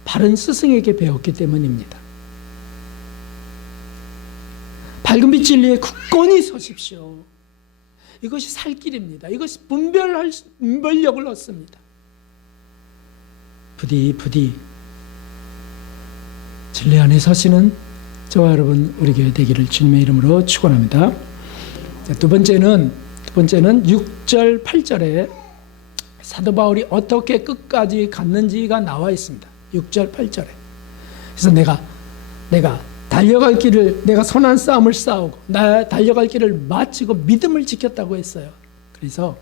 바른 스승에게 배웠기 때문입니다. 밝은 빛 진리에 굳건히 서십시오. 이것이 살 길입니다. 이것이 분별력을 얻습니다. 부디 진리 안에 서시는 저와 여러분 우리 교회 되기를 주님의 이름으로 축원합니다. 두 번째는 6절 8절에 사도 바울이 어떻게 끝까지 갔는지가 나와 있습니다. 6절 8절에. 그래서 내가 달려갈 길을, 내가 선한 싸움을 싸우고 달려갈 길을 마치고 믿음을 지켰다고 했어요. 그래서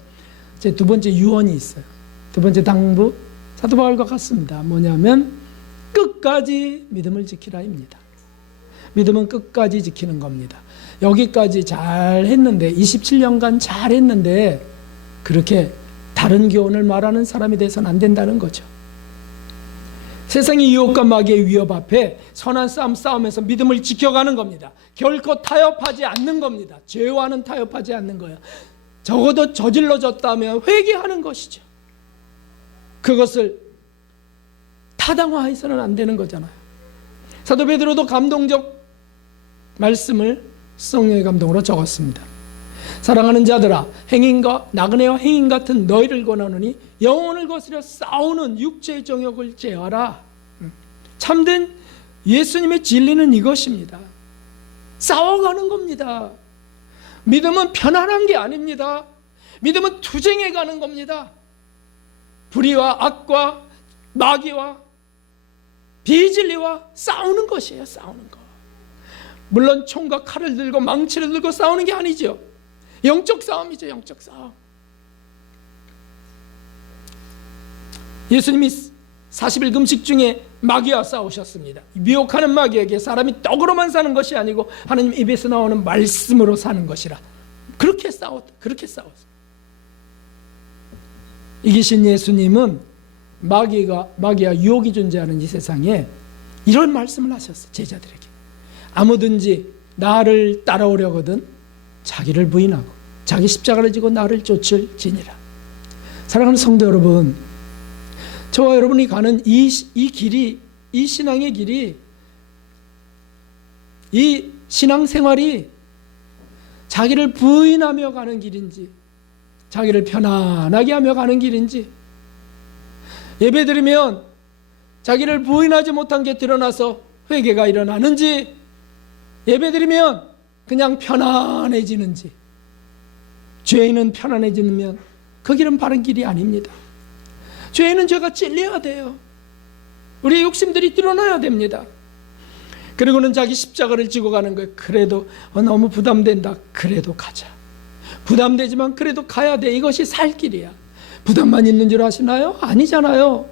제 두 번째 유언이 있어요. 두 번째 당부, 사도 바울과 같습니다. 뭐냐면 끝까지 믿음을 지키라입니다. 믿음은 끝까지 지키는 겁니다. 여기까지 잘 했는데, 27년간 잘 했는데 그렇게 다른 교훈을 말하는 사람이 돼서는 안 된다는 거죠. 세상의 유혹과 마귀의 위협 앞에 선한 싸움 싸우면서 믿음을 지켜가는 겁니다. 결코 타협하지 않는 겁니다. 죄와는 타협하지 않는 거예요. 적어도 저질러졌다면 회개하는 것이죠. 그것을 타당화해서는 안 되는 거잖아요. 사도 베드로도 감동적 말씀을 성령의 감동으로 적었습니다. 사랑하는 자들아, 행인과 나그네와 행인 같은 너희를 권하노니 영혼을 거스려 싸우는 육체의 정욕을 제어하라. 참된 예수님의 진리는 이것입니다. 싸워가는 겁니다. 믿음은 편안한 게 아닙니다. 믿음은 투쟁해 가는 겁니다. 불의와 악과 마귀와 비진리와 싸우는 것이에요. 싸우는 거. 물론 총과 칼을 들고 망치를 들고 싸우는 게 아니죠. 영적 싸움이죠. 영적 싸움. 예수님이 40일 금식 중에 마귀와 싸우셨습니다. 미혹하는 마귀에게 사람이 떡으로만 사는 것이 아니고 하나님 입에서 나오는 말씀으로 사는 것이라. 그렇게 싸웠다. 이기신 예수님은 마귀와 유혹이 존재하는 이 세상에 이런 말씀을 하셨어요. 제자들에게. 아무든지 나를 따라오려거든 자기를 부인하고 자기 십자가를 지고 나를 쫓을지니라. 사랑하는 성도 여러분, 저와 여러분이 가는 이 길이 이 신앙의 길이, 이 신앙생활이 자기를 부인하며 가는 길인지, 자기를 편안하게 하며 가는 길인지, 예배드리면 자기를 부인하지 못한 게 드러나서 회개가 일어나는지, 예배드리면 그냥 편안해지는지, 죄인은 편안해지면 그 길은 바른 길이 아닙니다. 죄인은 죄가 찔려야 돼요. 우리의 욕심들이 드러나야 됩니다. 그리고는 자기 십자가를 지고 가는 거예요. 그래도 너무 부담된다. 그래도 가자. 부담되지만 그래도 가야 돼. 이것이 살 길이야. 부담만 있는 줄 아시나요? 아니잖아요.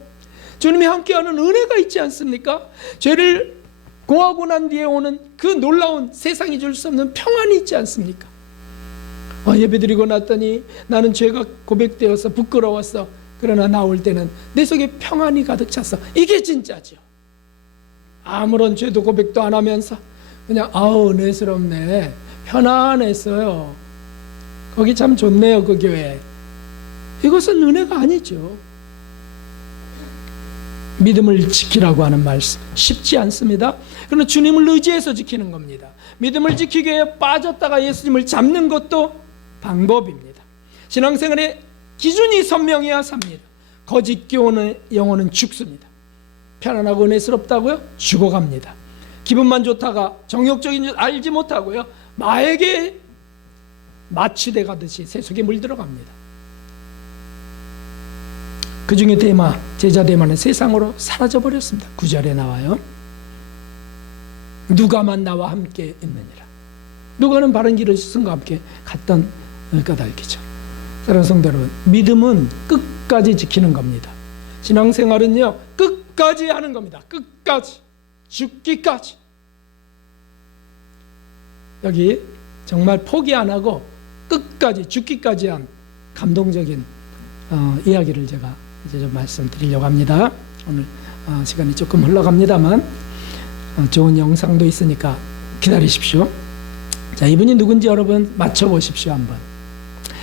주님이 함께하는 은혜가 있지 않습니까? 죄를 고하고 난 뒤에 오는 그 놀라운, 세상이 줄 수 없는 평안이 있지 않습니까? 예배드리고 났더니 나는 죄가 고백되어서 부끄러웠어. 그러나 나올 때는 내 속에 평안이 가득 찼어. 이게 진짜죠. 아무런 죄도 고백도 안 하면서 그냥 은혜스럽네, 편안했어요. 거기 참 좋네요, 그 교회. 이것은 은혜가 아니죠. 믿음을 지키라고 하는 말씀 쉽지 않습니다. 그러나 주님을 의지해서 지키는 겁니다. 믿음을 지키기 위해 빠졌다가 예수님을 잡는 것도 방법입니다. 신앙생활의 기준이 선명해야 삽니다. 거짓 교훈의 영혼은 죽습니다. 편안하고 은혜스럽다고요? 죽어갑니다. 기분만 좋다가 정욕적인 줄 알지 못하고요, 마에게 마취돼 가듯이 새 속에 물들어갑니다. 그 중에 데마, 제자 데마는 세상으로 사라져버렸습니다. 9절에 나와요. 누가만 나와 함께 있느니라. 누가는 바른 길을 스승과 함께 갔던 까닭이죠. 사랑하는 성도 여러분, 믿음은 끝까지 지키는 겁니다. 신앙생활은요, 끝까지 하는 겁니다. 끝까지, 죽기까지. 여기 정말 포기 안 하고 끝까지, 죽기까지 한 감동적인 이야기를 제가 이제 좀 말씀드리려고 합니다. 오늘 시간이 조금 흘러갑니다만 좋은 영상도 있으니까 기다리십시오. 자, 이분이 누군지 여러분 맞춰보십시오. 한번.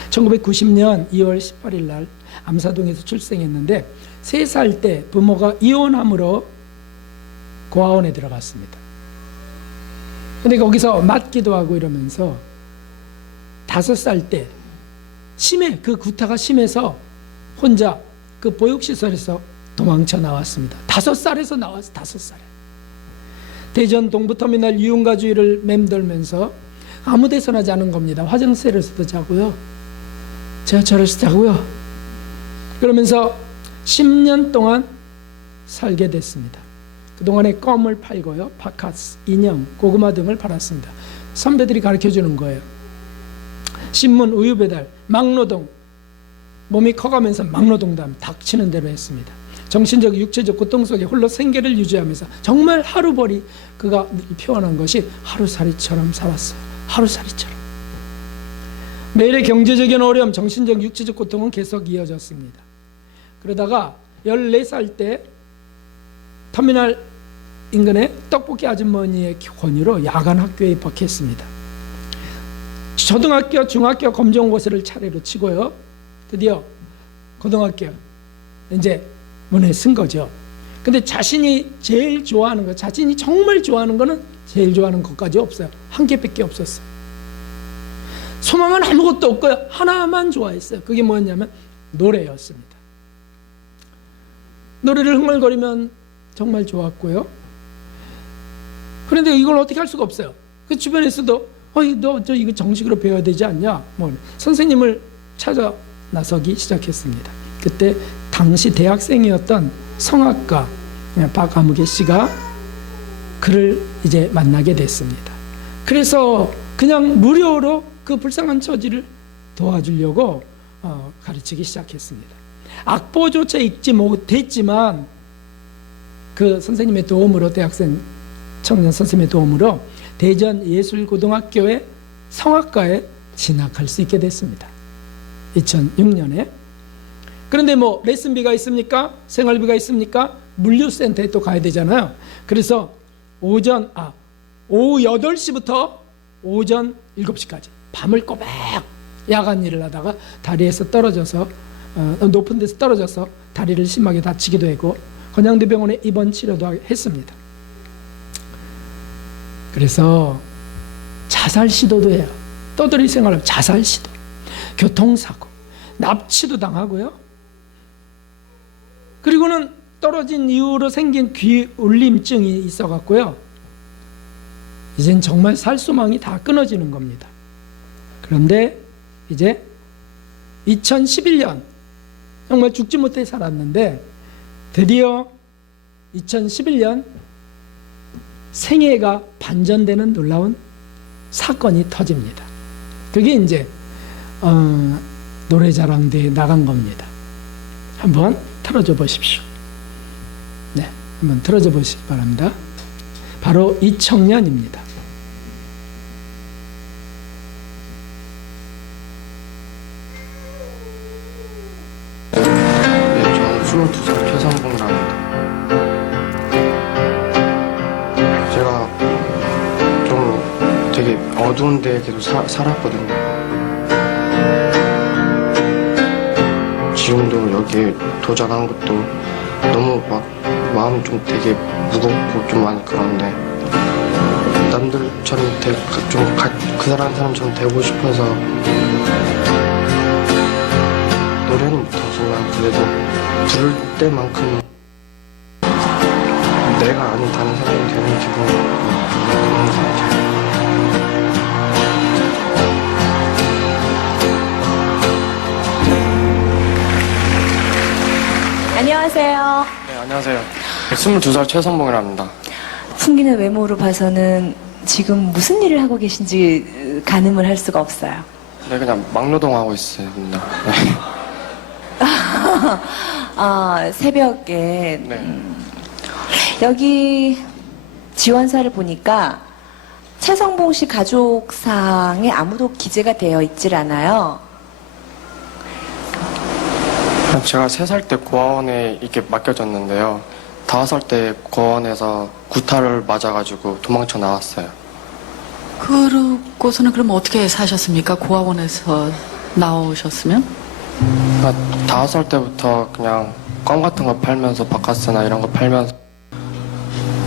1990년 2월 18일 날 암사동에서 출생했는데 3살 때 부모가 이혼함으로 고아원에 들어갔습니다. 근데 거기서 맞기도 하고 이러면서 5살 때 그 구타가 심해서 혼자 그 보육시설에서 도망쳐 나왔습니다. 5살에서 나왔어. 5살에. 대전 동부터미널 유흥가주의를 맴돌면서 아무 데서나 자는 겁니다. 화장실에서도 자고요, 지하철에서 자고요. 그러면서 10년 동안 살게 됐습니다. 그동안에 껌을 팔고요, 바카스, 인형, 고구마 등을 팔았습니다. 선배들이 가르쳐주는 거예요. 신문, 우유 배달, 막노동. 몸이 커가면서 막노동담 닥치는 대로 했습니다. 정신적, 육체적 고통 속에 홀로 생계를 유지하면서 정말 하루벌이 그가 표현한 것이 하루살이처럼 살았어요. 하루살이처럼. 매일의 경제적인 어려움, 정신적, 육체적 고통은 계속 이어졌습니다. 그러다가 14살 때 터미널 인근의 떡볶이 아주머니의 권유로 야간 학교에 입학했습니다. 초등학교, 중학교 검정고시를 차례로 치고요, 드디어 고등학교 이제 문에 쓴 거죠. 근데 자신이 제일 좋아하는 것, 자신이 정말 좋아하는 거는 제일 좋아하는 것까지 없어요. 한 개밖에 없었어요. 소망은 아무것도 없고요, 하나만 좋아했어요. 그게 뭐였냐면 노래였습니다. 노래를 흥얼거리면 정말 좋았고요. 그런데 이걸 어떻게 할 수가 없어요. 그 주변에서도 너 이거 정식으로 배워야 되지 않냐, 선생님을 찾아 나서기 시작했습니다. 그때 당시 대학생이었던 성악가 박아무개 씨가 그를 이제 만나게 됐습니다. 그래서 그냥 무료로 그 불쌍한 처지를 도와주려고 가르치기 시작했습니다. 악보조차 읽지 못했지만 그 선생님의 도움으로, 대학생 청년 선생님의 도움으로 대전 예술고등학교의 성악과에 진학할 수 있게 됐습니다. 2006년에. 그런데 레슨비가 있습니까? 생활비가 있습니까? 물류센터에 또 가야 되잖아요. 그래서 오후 8시부터 오전 7시까지 밤을 꼬박 야간 일을 하다가 다리에서 떨어져서 높은 데서 떨어져서 다리를 심하게 다치기도 하고 건양대병원에 입원 치료도 했습니다. 그래서 자살 시도도 해요. 떠돌이 생활을 자살 시도, 교통사고, 납치도 당하고요. 그리고는 떨어진 이후로 생긴 귀 울림증이 있어갖고요. 이젠 정말 살 소망이 다 끊어지는 겁니다. 그런데 이제 2011년 정말 죽지 못해 살았는데 드디어 2011년 생애가 반전되는 놀라운 사건이 터집니다. 그게 이제 노래자랑대에 나간 겁니다. 한번 틀어줘 보십시오. 네, 한번 틀어줘 보시기 바랍니다. 바로 이 청년입니다. 네, 저는 22살 최상봉이라고 합니다. 제가 좀 되게 어두운 데에 계속 살았거든요. 지금도 여기에 도전한 것도 너무 막 마음이 좀 되게 무겁고 좀 많이 그런데 남들처럼 그 사람처럼 되고 싶어서 노래는 못하지만 그래도 부를 때만큼 내가 아닌 다른 사람이 되는 기분이 그런 것 같아요. 안녕하세요. 네, 안녕하세요. 22살 최선봉이라고 합니다. 풍기는 외모로 봐서는 지금 무슨 일을 하고 계신지 가늠을 할 수가 없어요. 네, 그냥 막노동하고 있습니다. 아, 새벽에 네. 여기 지원사를 보니까 최성봉 씨 가족상에 아무도 기재가 되어 있질 않아요. 제가 3살 때 고아원에 이렇게 맡겨졌는데요. 5살 때 고아원에서 구타를 맞아가지고 도망쳐 나왔어요. 그러고서는 그럼 어떻게 사셨습니까? 고아원에서 나오셨으면? 5살 때부터 그냥 껌 같은 거 팔면서 바카스나 이런 거 팔면서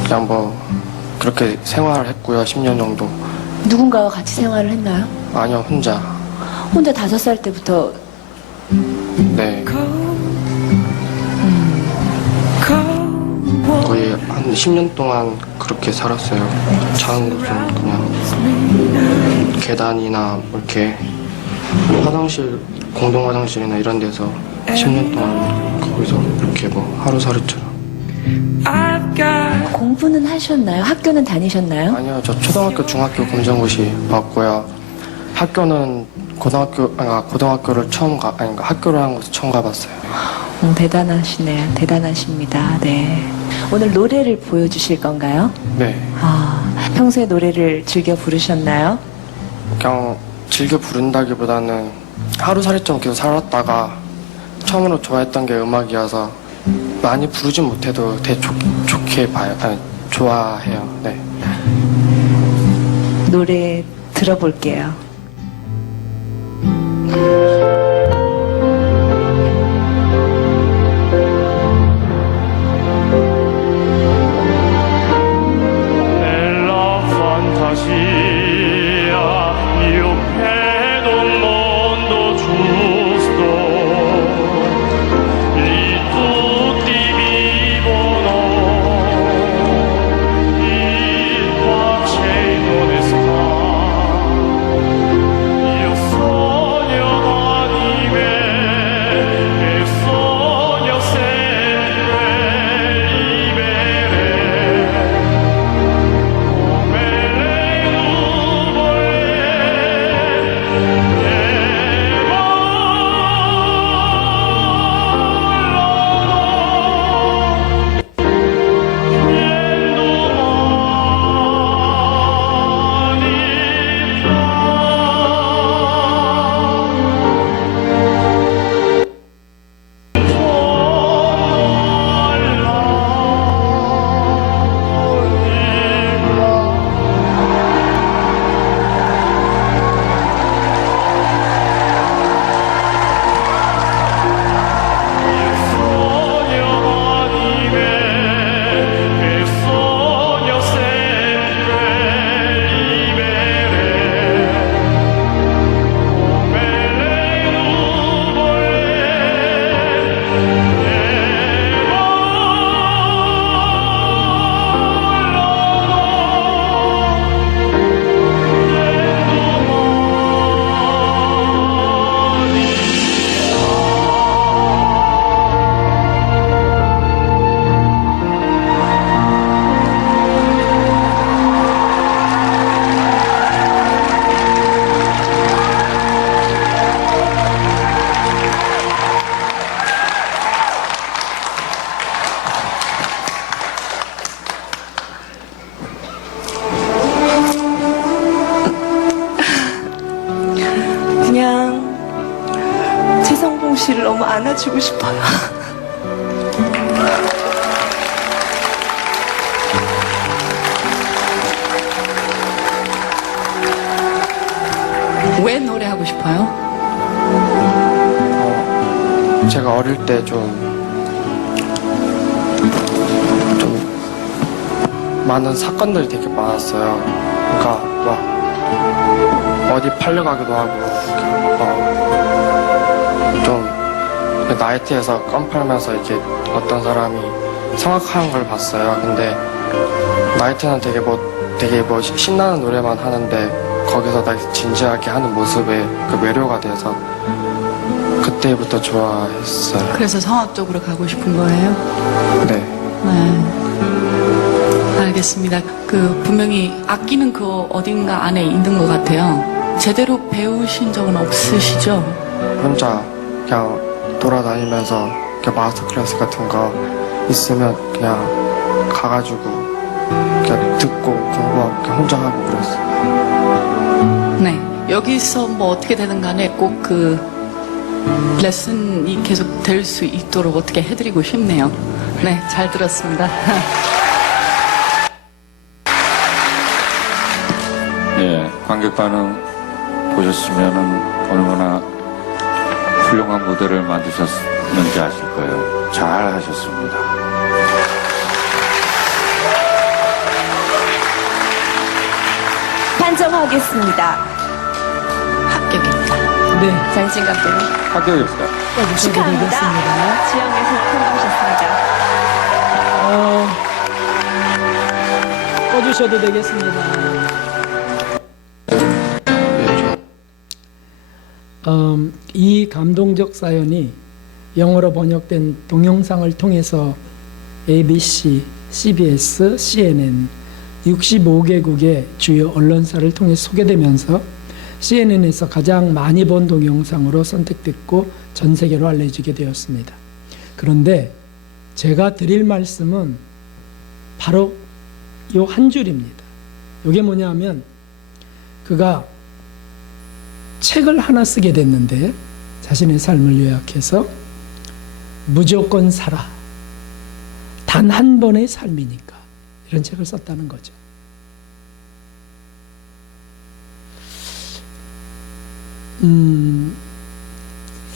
그냥 뭐 그렇게 생활을 했고요. 10년 정도. 누군가와 같이 생활을 했나요? 아니요, 혼자. 혼자 5살 때부터. 네. 거의 한 10년 동안 그렇게 살았어요. 작은 곳은 그냥 계단이나 이렇게 화장실, 공동 화장실이나 이런 데서 10년 동안 거기서 이렇게 뭐 하루살이처럼. 공부는 하셨나요? 학교는 다니셨나요? 아니요, 저 초등학교, 중학교 검정고시 봤고요. 학교는 고등학교를 학교를 한 곳을 처음 가봤어요. 대단하시네요. 대단하십니다. 네. 오늘 노래를 보여주실 건가요? 네. 평소에 노래를 즐겨 부르셨나요? 그냥 즐겨 부른다기보다는 하루살이처럼 계속 살았다가 처음으로 좋아했던 게 음악이어서 많이 부르진 못해도 되게 좋게 봐요. 좋아해요. 네. 노래 들어볼게요. 씨를 너무 안아주고 싶어요. 왜 노래하고 싶어요? 제가 어릴 때 좀 많은 사건들이 되게 많았어요. 그러니까 막 어디 팔려가기도 하고 좀 나이트에서 껌 팔면서 이렇게 어떤 사람이 성악하는 걸 봤어요. 근데 나이트는 되게 뭐 신나는 노래만 하는데 거기서 다 진지하게 하는 모습에 그 매료가 돼서 그때부터 좋아했어요. 그래서 성악 쪽으로 가고 싶은 거예요? 네. 네. 알겠습니다. 분명히 악기는 그 어딘가 안에 있는 것 같아요. 제대로 배우신 적은 없으시죠? 혼자 그냥 돌아다니면서 이렇게 마스터 클래스 같은 거 있으면 그냥 가가지고 그냥 듣고 공부하고 그냥 혼자 하고 그랬어요. 네. 여기서 뭐 어떻게 되든 간에 꼭 레슨이 계속 될 수 있도록 어떻게 해드리고 싶네요. 네, 잘 들었습니다. 예, 관객 반응 보셨으면은 얼마나 훌륭한 무대를 만드셨는지 아실 거예요. 잘 하셨습니다. 판정하겠습니다. 합격입니다. 네, 장진 감독님 합격입니다. 꺼주셔도 축하합니다. 되겠습니다. 지영에서 통과하셨습니다. 꺼주셔도 되겠습니다. 이 감동적 사연이 영어로 번역된 동영상을 통해서 ABC, CBS, CNN 65개국의 주요 언론사를 통해 소개되면서 CNN에서 가장 많이 본 동영상으로 선택됐고 전 세계로 알려지게 되었습니다. 그런데 제가 드릴 말씀은 바로 요 한 줄입니다. 이게 뭐냐면 그가 책을 하나 쓰게 됐는데 자신의 삶을 요약해서 무조건 살아. 단 한 번의 삶이니까 이런 책을 썼다는 거죠.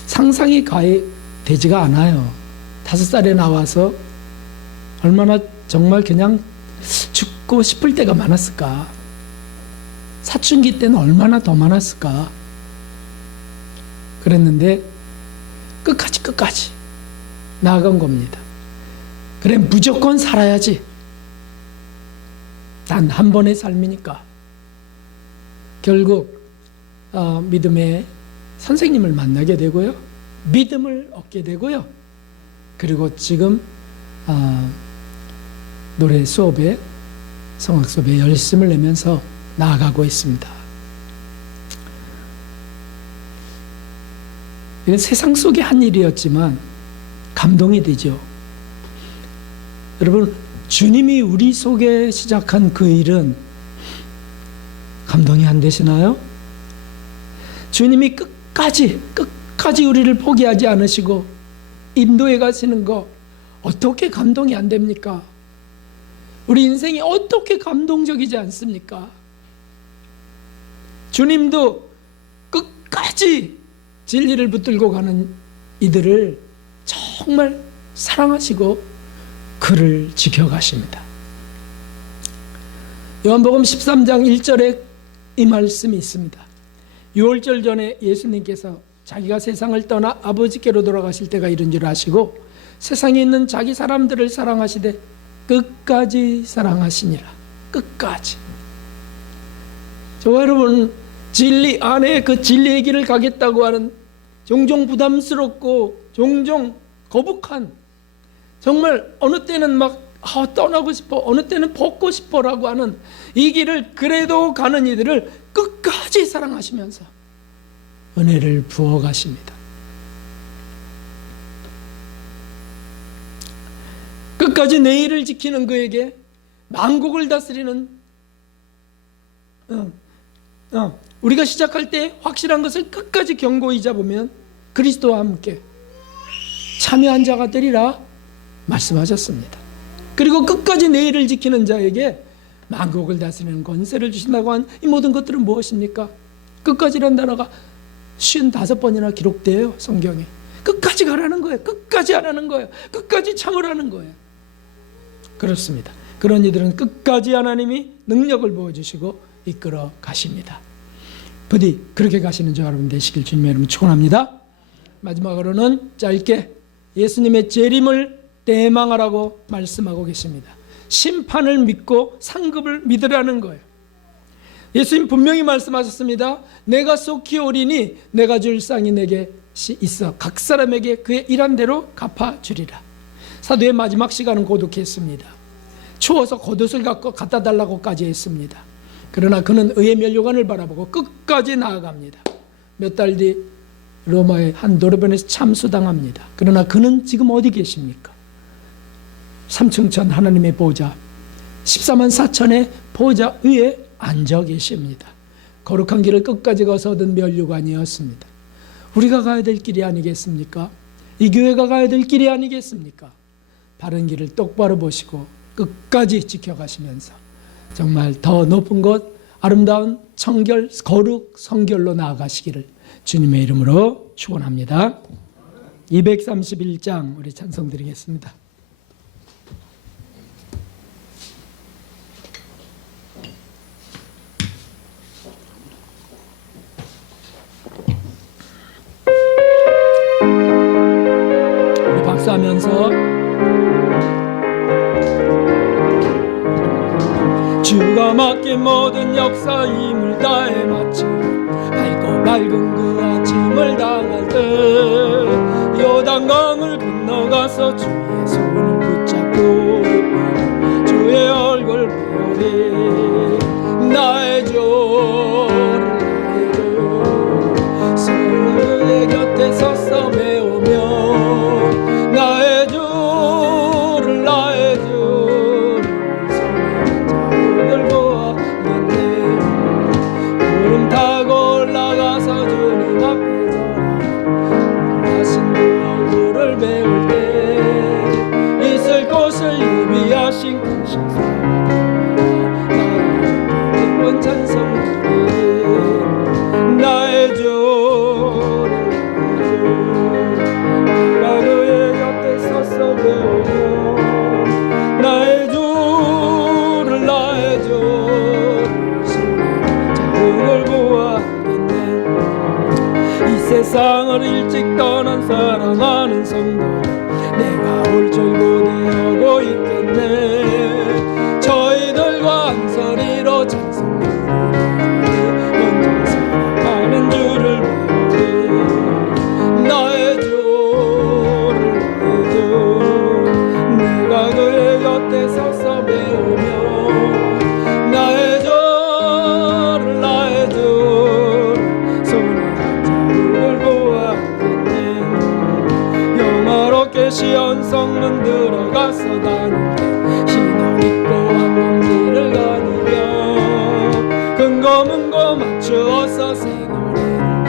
상상이 되지가 않아요. 5살에 나와서 얼마나 정말 그냥 죽고 싶을 때가 많았을까. 사춘기 때는 얼마나 더 많았을까. 그랬는데 끝까지 나아간 겁니다. 그래, 무조건 살아야지. 단 한 번의 삶이니까. 결국 믿음의 선생님을 만나게 되고요. 믿음을 얻게 되고요. 그리고 지금 노래 수업에, 성악 수업에 열심을 내면서 나아가고 있습니다. 이건 세상 속의 한 일이었지만 감동이 되죠. 여러분, 주님이 우리 속에 시작한 그 일은 감동이 안 되시나요? 주님이 끝까지 우리를 포기하지 않으시고 인도해 가시는 거 어떻게 감동이 안 됩니까? 우리 인생이 어떻게 감동적이지 않습니까? 주님도 끝까지 진리를 붙들고 가는 이들을 정말 사랑하시고 그를 지켜가십니다. 요한복음 13장 1절에 이 말씀이 있습니다. 6월절 전에 예수님께서 자기가 세상을 떠나 아버지께로 돌아가실 때가 이른 줄 아시고 세상에 있는 자기 사람들을 사랑하시되 끝까지 사랑하시니라. 끝까지. 저와 여러분, 진리 안에 그 진리의 길을 가겠다고 하는 종종 부담스럽고 종종 거북한, 정말 어느 때는 막 떠나고 싶어, 어느 때는 벗고 싶어라고 하는 이 길을 그래도 가는 이들을 끝까지 사랑하시면서 은혜를 부어 가십니다. 끝까지 내일을 지키는 그에게 만국을 다스리는 우리가 시작할 때 확실한 것을 끝까지 견고히 잡으면 그리스도와 함께 참여한 자가 되리라 말씀하셨습니다. 그리고 끝까지 내 일을 지키는 자에게 만국을 다스리는 권세를 주신다고 한 이 모든 것들은 무엇입니까? 끝까지란 단어가 55번이나 기록돼요, 성경에. 끝까지 가라는 거예요. 끝까지 하라는 거예요. 끝까지 참으라는 거예요. 그렇습니다. 그런 이들은 끝까지 하나님이 능력을 부어주시고 이끌어 가십니다. 부디 그렇게 가시는 저 여러분 되시길 주님의 이름으로 축원합니다. 마지막으로는 짧게 예수님의 재림을 대망하라고 말씀하고 계십니다. 심판을 믿고 상급을 믿으라는 거예요. 예수님 분명히 말씀하셨습니다. 내가 속히 오리니 내가 줄 쌍이 내게 있어 각 사람에게 그의 일한 대로 갚아주리라. 사도의 마지막 시간은 고독했습니다. 추워서 겉옷을 갖다 달라고까지 했습니다. 그러나 그는 의의 면류관을 바라보고 끝까지 나아갑니다. 몇 달 뒤 로마의 한 도로변에서 참수당합니다. 그러나 그는 지금 어디 계십니까? 삼층천 하나님의 보좌 14만 4천의 보좌 위에 앉아 계십니다. 거룩한 길을 끝까지 가서 얻은 면류관이었습니다. 우리가 가야 될 길이 아니겠습니까? 이 교회가 가야 될 길이 아니겠습니까? 바른 길을 똑바로 보시고 끝까지 지켜가시면서 정말 더 높은 곳, 아름다운 청결, 거룩, 성결로 나아가시기를 주님의 이름으로 축원합니다. 231장 우리 찬송 드리겠습니다. 우리 박수하면서 주가 맡긴 모든 역사 힘을 다해 마치 밝고 밝은 그 아침을 당할 때 요단강을 건너가서 주의 손을 붙잡고 주의 얼굴 보리 나의 주를 나의 주 서로의 곁에 서서 배우며 나의 주를 나의 주를 손을 보았겠네. 구름 타고 올라가서 주님 앞에 서라 하신 그 얼굴을 배울 때 있을 곳을 예비하신 그 식사가 나의 기쁜 찬송 나의 주를 내가 그의 곁에 서서 배우며 나의 주를 나의 주를 자국을 보았겠네. 이 세상을 일찍 떠난 사랑하는 성도 내가 올 줄곧 이어고 있겠네. 저희들과 한 소리로 찬송 먼저 사랑하는 주를 배우리 나의 주를 나의 주 내가 그의 곁에 서서 배우며 나의 주를 나의 주를 손에 자국을 보았겠네. 영화롭게 시온 성문 들어가서 다닐 때 신을 입고 한번 길을 다니며 근거 문거 맞추어서 새 노래를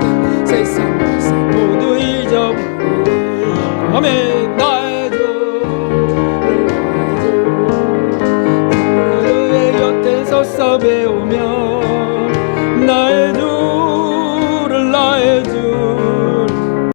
부를 때 세상 것을 모두 잊어버리네. 아멘.